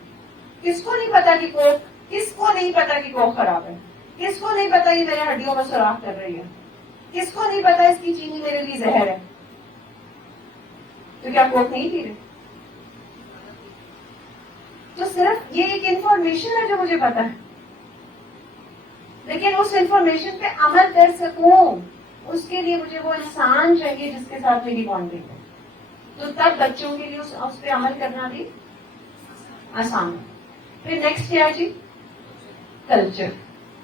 کس کو نہیں پتا کہ کوک, کس کو نہیں پتا کہ کوک خراب ہے, کس کو نہیں پتا یہ میرے ہڈیوں میں سوراخ کر رہی ہے, کس کو نہیں پتا اس کی چینی میرے لیے زہر ہے. تو کیا کوک نہیں پی رہے؟ تو صرف یہ ایک انفارمیشن ہے جو مجھے پتا ہے, لیکن اس انفارمیشن پہ عمل کر سکوں اس کے لیے مجھے وہ انسان چاہیے جس کے ساتھ میری بانڈنگ ہے. تو تب بچوں کے لیے اس پہ عمل کرنا بھی آسان ہے. پھر نیکسٹ کیا جی؟ کلچر,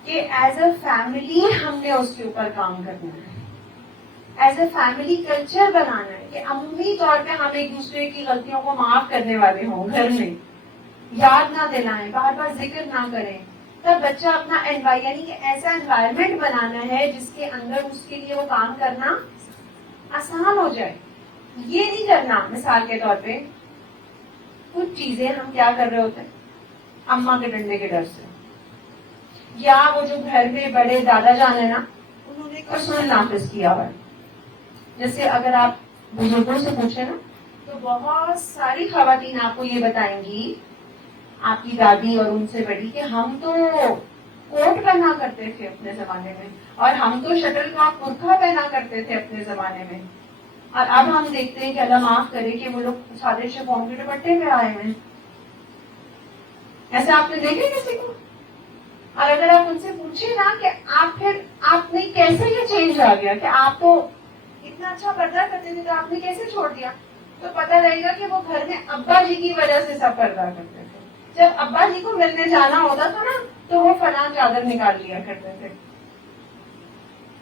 کہ ایز اے فیملی ہم نے اس کے اوپر کام کرنا ہے, ایز اے فیملی کلچر بنانا ہے کہ عمومی طور پہ ہم ایک دوسرے کی غلطیوں کو معاف کرنے والے ہوں, گھر میں یاد نہ دلائیں, بار بار ذکر نہ کریں. تب بچہ اپنا یعنی کہ ایسا انوائرمنٹ بنانا ہے جس کے اندر اس کے لیے وہ کام کرنا آسان ہو جائے. یہ نہیں کرنا, مثال کے طور پہ کچھ چیزیں ہم کیا کر رہے ہوتے ہیں اماں کے ڈنڈے کے ڈر سے, یا وہ جو گھر میں بڑے دادا جان ہیں نا, انہوں نے اصول نافذ کیا ہوا ہے. جیسے اگر آپ بزرگوں سے پوچھیں نا تو بہت ساری خواتین آپ کو یہ بتائیں گی, آپ کی دادی اور ان سے بڑی, کہ ہم تو کوٹ پہنا کرتے تھے اپنے زمانے میں, اور ہم تو شٹل کاک برقع پہنا کرتے تھے اپنے زمانے میں, اور اب ہم دیکھتے ہیں کہ اللہ معاف کرے کہ وہ لوگ سادے شفون کے دوپٹے پہ آئے ہیں. ایسا آپ نے دیکھے کسی کو؟ اور اگر آپ ان سے پوچھیں نا کہ آپ نے کیسے یہ چینج آ گیا, کہ آپ تو اتنا اچھا پردہ کرتے تھے تو آپ نے کیسے چھوڑ دیا, تو پتہ لگے گا کہ وہ گھر میں ابا جی کی وجہ سے سب پردہ کرتے تھے. جب ابا جی کو ملنے جانا ہوتا تھا نا تو وہ فلاں چادر نکال لیا کرتے تھے,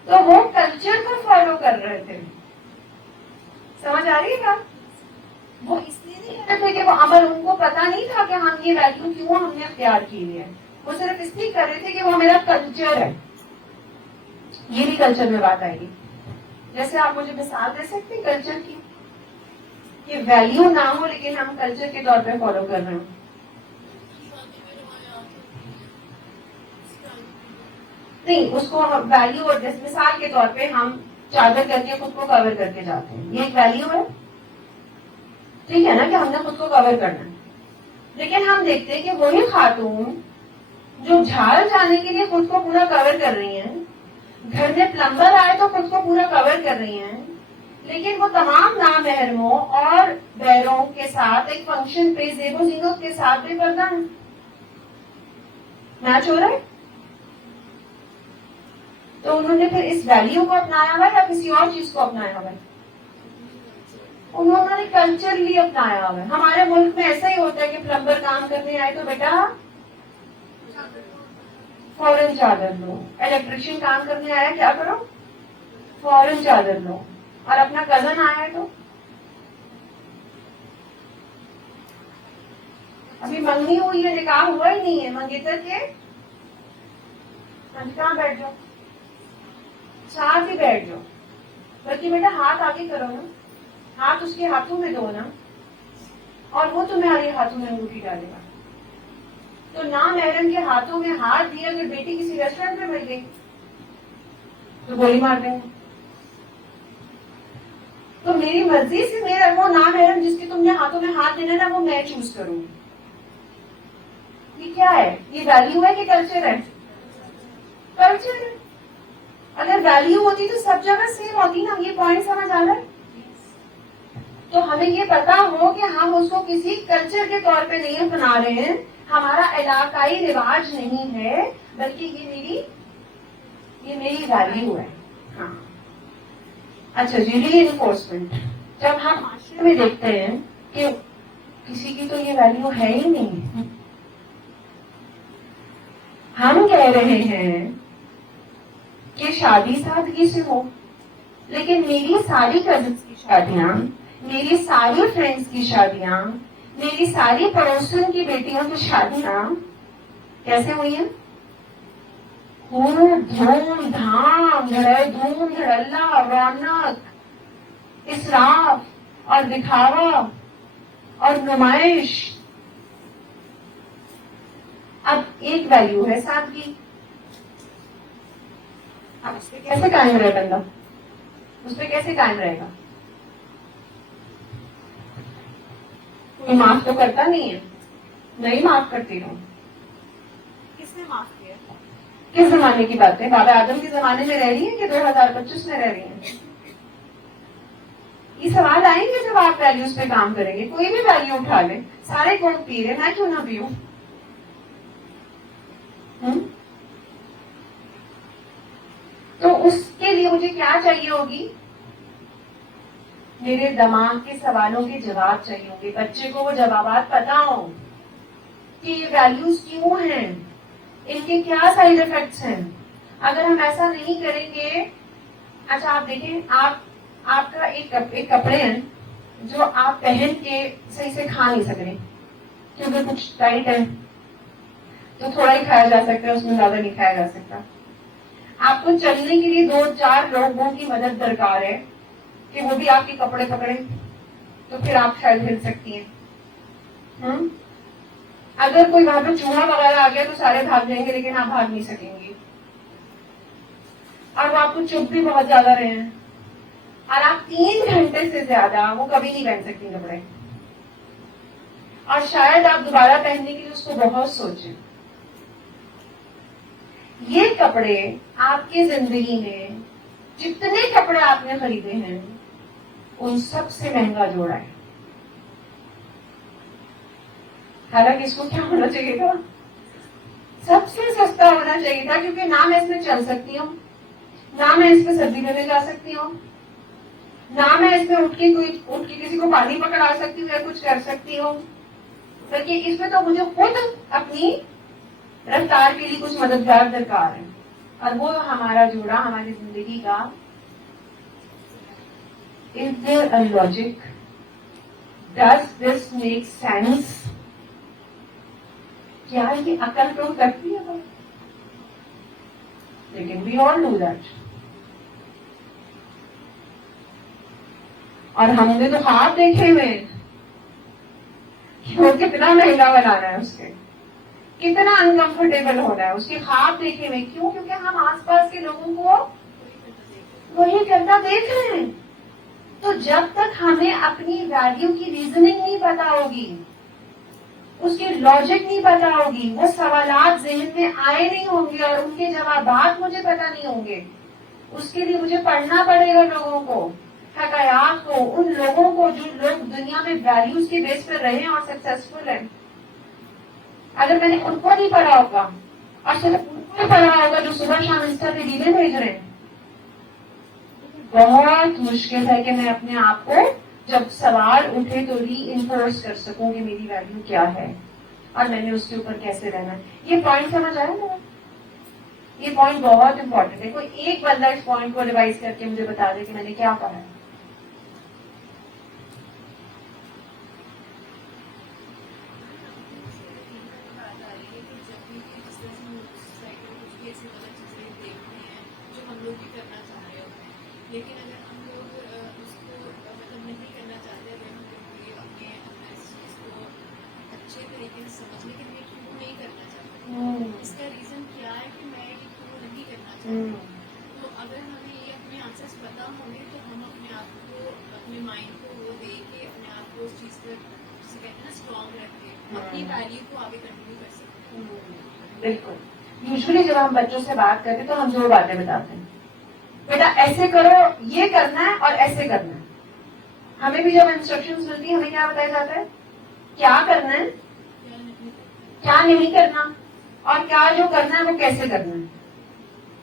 تو وہ کلچر کو فالو کر رہے تھے. سمجھ آ رہی ہے بات؟ وہ اس لیے نہیں کر رہے تھے کہ وہ عمل, ان کو پتا نہیں تھا کہ ہم یہ ویلیو کیوں ہم نے اختیار کی ہے, وہ صرف اس لیے کر رہے تھے کہ وہ میرا کلچر ہے. یہ بھی کلچر میں بات آئے گی. جیسے آپ مجھے مثال دے سکتے ہیں کلچر کی, کہ ویلیو نہ ہو لیکن ہم کلچر کے طور پہ فالو کر رہے ہیں. نہیں, اس کو ویلیو, اور مثال کے طور پہ ہم چادر کر کے خود کو کور کر کے جاتے ہیں, یہ ایک ویلیو ہے, ٹھیک ہے نا, کہ ہم نے خود کو کور کرنا ہے. لیکن ہم دیکھتے ہیں کہ وہی خاتون جو جھاڑ جانے کے لیے خود کو پورا کور کر رہی ہیں, گھر میں پلمبر آئے تو خود کو پورا کور کر رہی ہیں, لیکن وہ تمام نامحرموں اور بیروں کے ساتھ ایک فنکشن پہ زیب و زینت کے ساتھ بھی پردہ ہے. میچ ہو رہا ہے؟ تو انہوں نے پھر اس ویلیو کو اپنایا ہوا یا کسی اور چیز کو اپنایا ہوا ہے؟ انہوں نے کلچر لی اپنایا ہوا ہے. ہمارے ملک میں ایسا ہی ہوتا ہے کہ پلمبر کام کرنے آئے تو بیٹا فوراً چادر لو, الیکٹریشین کام کرنے آیا کیا کرو, فوراً چادر لو, اور اپنا کزن آیا تو ابھی منگنی ہوئی ہے, نکاح ہوا ہی نہیں ہے, منگیتر کے کہاں بیٹھ جاؤ, ساتھ ہی بیٹھ جاؤ, بلکہ بیٹا ہاتھ آگے کرو نا, ہاتھ اس کے ہاتھوں میں دو نا, اور وہ تمہارے ہاتھوں میں انگوٹھی ڈالے گا. تو نامحرم کے ہاتھوں میں ہاتھ دیا, اگر بیٹی کسی ریسٹورینٹ میں مل گئی تو گولی مار دیں گے. تو میری مرضی سے میرا وہ نامحرم جس کے تم نے ہاتھوں میں ہاتھ دینا نا, وہ میں چوز کروں گی. یہ کیا ہے؟ یہ ویلیو ہے کہ کلچر ہے؟ کلچر ہے. اگر ویلیو ہوتی تو سب جگہ سیم ہوتی نا. یہ پوائنٹ سمجھ آ رہا ہے؟ تو ہمیں یہ پتا ہو کہ ہم اس کو کسی کلچر کے طور پہ نہیں اپنا رہے ہیں, ہمارا علاقائی رواج نہیں ہے، بلکہ یہ میری ویلیو ہے. ہاں اچھا جی، ری انفورسمنٹ. جب ہم معاشرے میں دیکھتے ہیں کہ کسی کی تو یہ ویلیو ہے ہی نہیں، ہم کہہ رہے ہیں کہ شادی سادگی سے ہو، لیکن میری ساری کزنس کی شادیاں، میری ساری فرینڈس کی شادیاں، میری ساری پڑوسیوں کی بیٹیوں کی شادیاں کیسے ہوئی ہیں؟ خوب دھوم دھام، دھوم دھڑلہ، رونق، اسراف اور دکھاوا اور نمائش. اب ایک ویلیو ہے سادگی. اب اس پہ کیسے قائم رہے بندہ؟ اس پہ کیسے قائم رہے گا؟ کوئی معاف تو کرتا نہیں ہے. نہیں معاف کرتی ہوں. کس نے معاف کیا؟ کس زمانے کی بات ہے؟ بابا آدم کے زمانے میں رہ رہی ہے کہ 2025 میں رہ رہی ہیں؟ یہ سوال آئیں گے جب آپ ویلیوز پہ کام کریں گے. کوئی بھی ویلیو اٹھا لیں، سارے کون پی رہے، میں کیوں نہ پیوں؟ تو اس کے لیے مجھے کیا چاہیے ہوگی؟ میرے دماغ کے سوالوں کے جواب چاہیے ہوں گے. بچے کو وہ جوابات پتا ہوں کہ یہ ویلیوز کیوں ہیں، ان کے کیا سائیڈ افیکٹس ہیں. اگر ہم ایسا نہیں کریں گے، اچھا آپ دیکھیں، آپ کا ایک کپڑے ہیں جو آپ پہن کے صحیح سے کھا نہیں سک رہے کیونکہ کچھ ٹائٹ ہے، تو تھوڑا ہی کھایا جا سکتا ہے، اس میں زیادہ نہیں کھایا جا سکتا. آپ کو چلنے کے لیے 2-4 لوگوں کی مدد درکار ہے کہ وہ بھی آپ کے کپڑے پکڑیں، تو پھر آپ شاید ہل سکتی ہیں. اگر کوئی وہاں پہ چوہا وغیرہ آ گیا تو سارے بھاگ جائیں گے، لیکن آپ بھاگ نہیں سکیں گے. اور وہ آپ کو چپ بھی بہت زیادہ رہے ہیں، اور آپ 3 گھنٹے سے زیادہ وہ کبھی نہیں پہن سکتی کپڑے، اور شاید آپ دوبارہ پہننے کے لیے اس کو بہت سوچیں. یہ کپڑے آپ کی زندگی میں جتنے کپڑے آپ نے خریدے ہیں ان سب سے مہنگا جوڑا ہے. حالانکہ اس کو کیا ہونا چاہیے تھا؟ سب سے سستا ہونا چاہیے تھا، کیونکہ نہ میں اس میں چل سکتی ہوں، نہ میں اس پہ سردی لینے جا سکتی ہوں، نہ میں اس میں اٹھ کے کسی کو پانی پکڑا سکتی ہوں یا کچھ کر سکتی ہوں، بلکہ اس میں تو مجھے خود اپنی رفتار کے لیے کچھ مددگار درکار ہے. اور وہ ہمارا جوڑا ہماری زندگی کا Is there a logic? Does this make sense? کیا یہ عقل تو کرتی ہے؟ لیکن we all do that. اور ہم نے تو خواب دیکھے ہوئے کہ وہ کتنا مہنگا بنانا ہے، اس کے کتنا انکمفرٹیبل ہونا ہے، اس کے خواب دیکھے ہوئے. کیوں؟ کیونکہ ہم آس پاس کے لوگوں کو وہی کرتا دیکھ رہے ہیں. تو جب تک ہمیں اپنی ویلیو کی ریزننگ نہیں پتا ہوگی، اس کی لاجک نہیں پتا ہوگی، وہ سوالات ذہن میں آئے نہیں ہوں گے اور ان کے جوابات مجھے پتا نہیں ہوں گے، اس کے لیے مجھے پڑھنا پڑے گا لوگوں کو، حقائق کو، ان لوگوں کو جو لوگ دنیا میں ویلیوز کے بیس پر رہے ہیں اور سکسیسفل ہیں. اگر میں نے ان کو نہیں پڑھا ہوگا اور صرف ان کو ہی پڑھا ہوگا جو صبح شام انسٹا پہ ریلیں بھیج رہے ہیں، بہت مشکل ہے کہ میں اپنے آپ کو جب سوال اٹھے تو ری انفورس کر سکوں کہ میری ویلیو کیا ہے اور میں نے اس کے اوپر کیسے رہنا ہے. یہ پوائنٹ سمجھ آیا نا؟ یہ پوائنٹ بہت امپورٹنٹ ہے. کوئی ایک بندہ اس پوائنٹ کو ریوائز کر کے مجھے بتا دے کہ میں نے کیا پڑھا ہے. لیکن اگر ہم لوگ اس کو مطلب نہیں کرنا چاہتے، اگر ہم لوگ اپنے اس چیز کو اچھے طریقے سے سمجھنے کے لیے کیوں نہیں کرنا چاہتے، اس کا ریزن کیا ہے کہ میں یہ کیوں نہیں کرنا چاہتی. تو اگر ہمیں یہ اپنے آنسرس پتا ہوں گے تو ہم اپنے آپ کو، اپنے مائنڈ کو وہ دے کے اپنے آپ کو اس چیز پر جسے کہتے ہیں نا اسٹرانگ رکھ کے اپنی ویلیو کو آگے کنٹینیو کر سکتے ہیں. بالکل. یوزلی جب ہم بچوں سے بات کرتے ہیں تو ہم 2 باتیں بتاتے ہیں، بیٹا ایسے کرو، یہ کرنا ہے اور ایسے کرنا ہے. ہمیں بھی جب انسٹرکشنز ملتی ہیں ہمیں کیا بتایا جاتا ہے؟ کیا کرنا ہے کیا نہیں کرنا اور کیا جو کرنا ہے وہ کیسے کرنا ہے.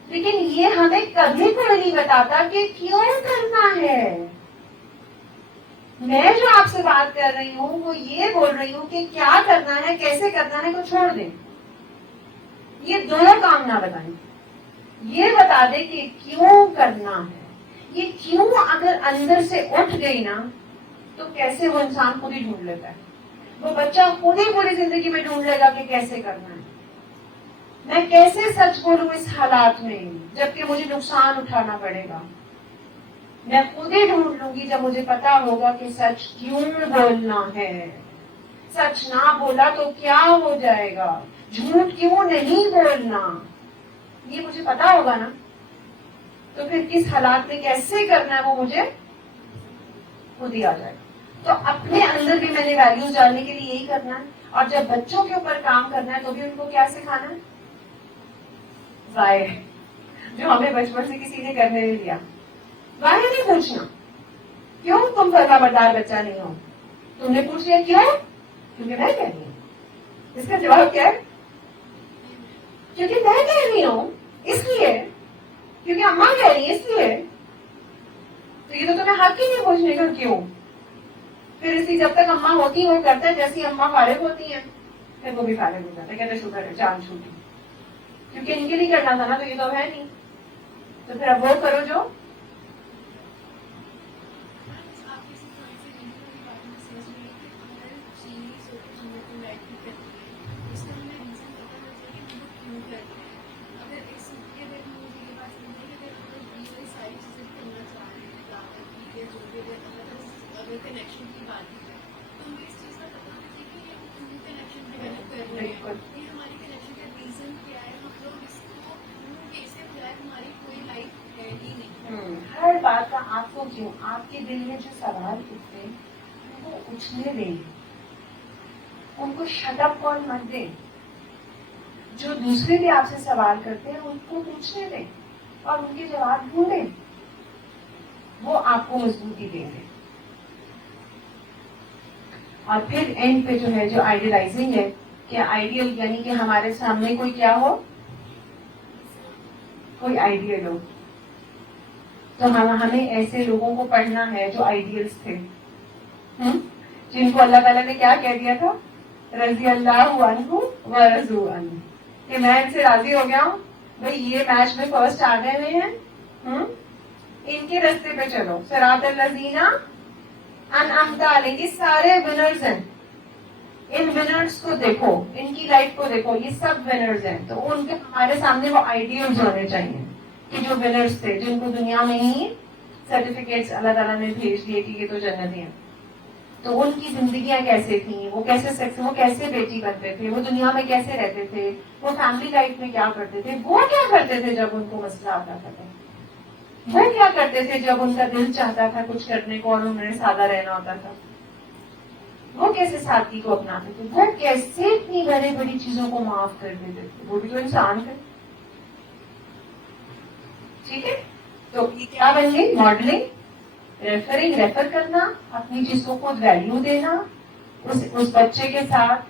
لیکن یہ ہمیں کبھی کوئی نہیں بتاتا کہ کیوں کرنا ہے. میں جو آپ سے بات کر رہی ہوں وہ یہ بول رہی ہوں کہ کیا کرنا ہے کیسے کرنا ہے تو چھوڑ دیں. یہ دونوں کام نہ بتائیں. یہ بتا دیں کہ کیوں کرنا ہے. یہ کیوں اگر اندر سے اٹھ گئی نا تو کیسے وہ انسان خود ہی ڈھونڈ لیتا ہے. وہ بچہ خود ہی پوری زندگی میں ڈھونڈ لے گا کہ کیسے کرنا ہے. میں کیسے سچ بولوں اس حالات میں جبکہ مجھے نقصان اٹھانا پڑے گا. میں خود ہی ڈھونڈ لوں گی جب مجھے پتا ہوگا کہ سچ کیوں بولنا ہے. سچ نہ بولا تو کیا ہو جائے گا. جھوٹ کیوں نہیں بولنا یہ مجھے پتا ہوگا نا. تو پھر کس حالات میں کیسے کرنا ہے وہ مجھے خود ہی آ جائے گا. تو اپنے اندر بھی میں نے ویلیوز ڈالنے کے لیے یہی کرنا ہے. اور جب بچوں کے اوپر کام کرنا ہے تو بھی ان کو کیا سکھانا ہے. ظاہر جو ہمیں بچپن سے کسی نے کرنے نہیں دیا. ظاہر نہیں پوچھنا کیوں تم فرما بردار بچہ نہیں ہو. تم نے پوچھ لیا کیوں کیونکہ میں کہہ رہی ہوں. اس کا جواب کیا ہے کیونکہ میں کہہ رہی ہوں اس لیے کیونکہ اماں کہہ رہی ہے اس لیے. تو یہ تو تمہیں حق ہی نہیں پوچھنے کا کیوں. پھر اسی جب تک اماں ہوتی وہ کرتا ہے جیسی اماں فارغ ہوتی ہیں پھر وہ بھی فارغ ہو جاتا ہے. کہتے شکر ہے جان چھوٹی کیونکہ ان کے لیے کرنا تھا نا تو یہ تو ہے نہیں. تو پھر اب وہ کرو جو کنیکشن کی بات ہے تو ہمیں اس چیز کا پتا ہونا چاہیے کہ ہم کنیکشن ڈیولپ کر رہے ہیں. یہ ہماری کنیکشن کا ریزن کیا ہے. ہم لوگ اس کو کیسے بجائے ہماری کوئی لائف ہے ہی نہیں. ہر بات کا آپ کو کیوں آپ کے دل میں جو سوال اٹھتے ان کو اٹھنے دیں. ان کو شٹ اپ کال مت دیں. جو دوسرے بھی آپ سے سوال کرتے ہیں ان کو پوچھنے دیں اور ان کے جواب ڈھونڈیں. وہ آپ کو مضبوطی دیں گے. اور پھر اینڈ پہ جو ہے جو آئیڈیلائزنگ ہے کہ آئیڈیل یعنی کہ ہمارے سامنے کوئی کیا ہو کوئی آئیڈیل ہو. تو ہمیں ایسے لوگوں کو پڑھنا ہے جو آئیڈیلس تھے جن کو اللہ تعالیٰ نے کیا کہہ دیا تھا رضی اللہ عنہ و رضوا عنہ کہ میں ان سے راضی ہو گیا ہوں. بھائی یہ میچ میں فرسٹ آ گئے ہوئے ہیں ان کے رستے پہ چلو. صراط الذین انعمت علیہم یہ سارے ونرز ہیں. ان ونرز کو دیکھو ان کی لائف کو دیکھو یہ سب ونرز ہیں. تو ان کے ہمارے سامنے وہ آئیڈیلز ہونے چاہیے کہ جو ونرز تھے جن کو دنیا میں ہی سرٹیفکیٹس اللہ تعالیٰ نے بھیج دیے کہ یہ تو جنتی ہیں. تو ان کی زندگیاں کیسے تھیں وہ کیسے بیٹی بنتے تھے. وہ دنیا میں کیسے رہتے تھے. وہ فیملی لائف میں کیا کرتے تھے. وہ کیا کرتے تھے جب ان کو مسئلہ آتا تھا. وہ کیا کرتے تھے جب ان کا دل چاہتا تھا کچھ کرنے کو اور انہیں سادہ رہنا ہوتا تھا. وہ کیسے سادگی کو اپناتے تھے. وہ کیسے اتنی بڑی بڑی چیزوں کو معاف کر دیتے تھے. وہ بھی تو انسان تھے. ٹھیک ہے. تو یہ کیا بن گئی ماڈلنگ. ریفر کرنا اپنی چیز کو خود ویلیو دینا اس بچے کے ساتھ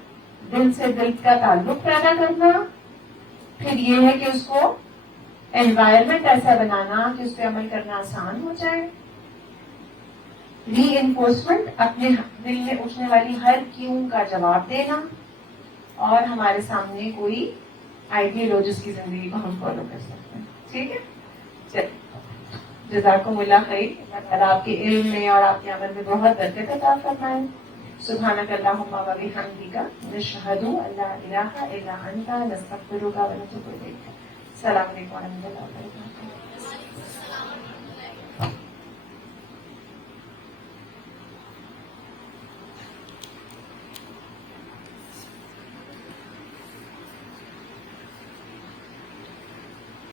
دل سے دل کا تعلق پیدا کرنا. پھر یہ ہے کہ اس کو انوائرمنٹ ایسا بنانا کہ اس پہ عمل کرنا آسان ہو جائے. ری انفورسمنٹ اپنے دل میں اٹھنے والی ہر کیوں کا جواب دینا اور ہمارے سامنے کوئی آئیڈیل ہو جس کی زندگی کو ہم فالو کر سکتے ہیں. ٹھیک ہے. چلیے جزاکم اللہ خیر. اللہ تعالیٰ آپ کے علم میں اور آپ کے عمل میں بہت برکت عطا فرمائے. سبحانک اللہم و بحمدک نشہد ان لا الہ الا انت نستغفرک و نتوب الیک. السلام علیکم و رحمۃ اللہ وبرکاتہ.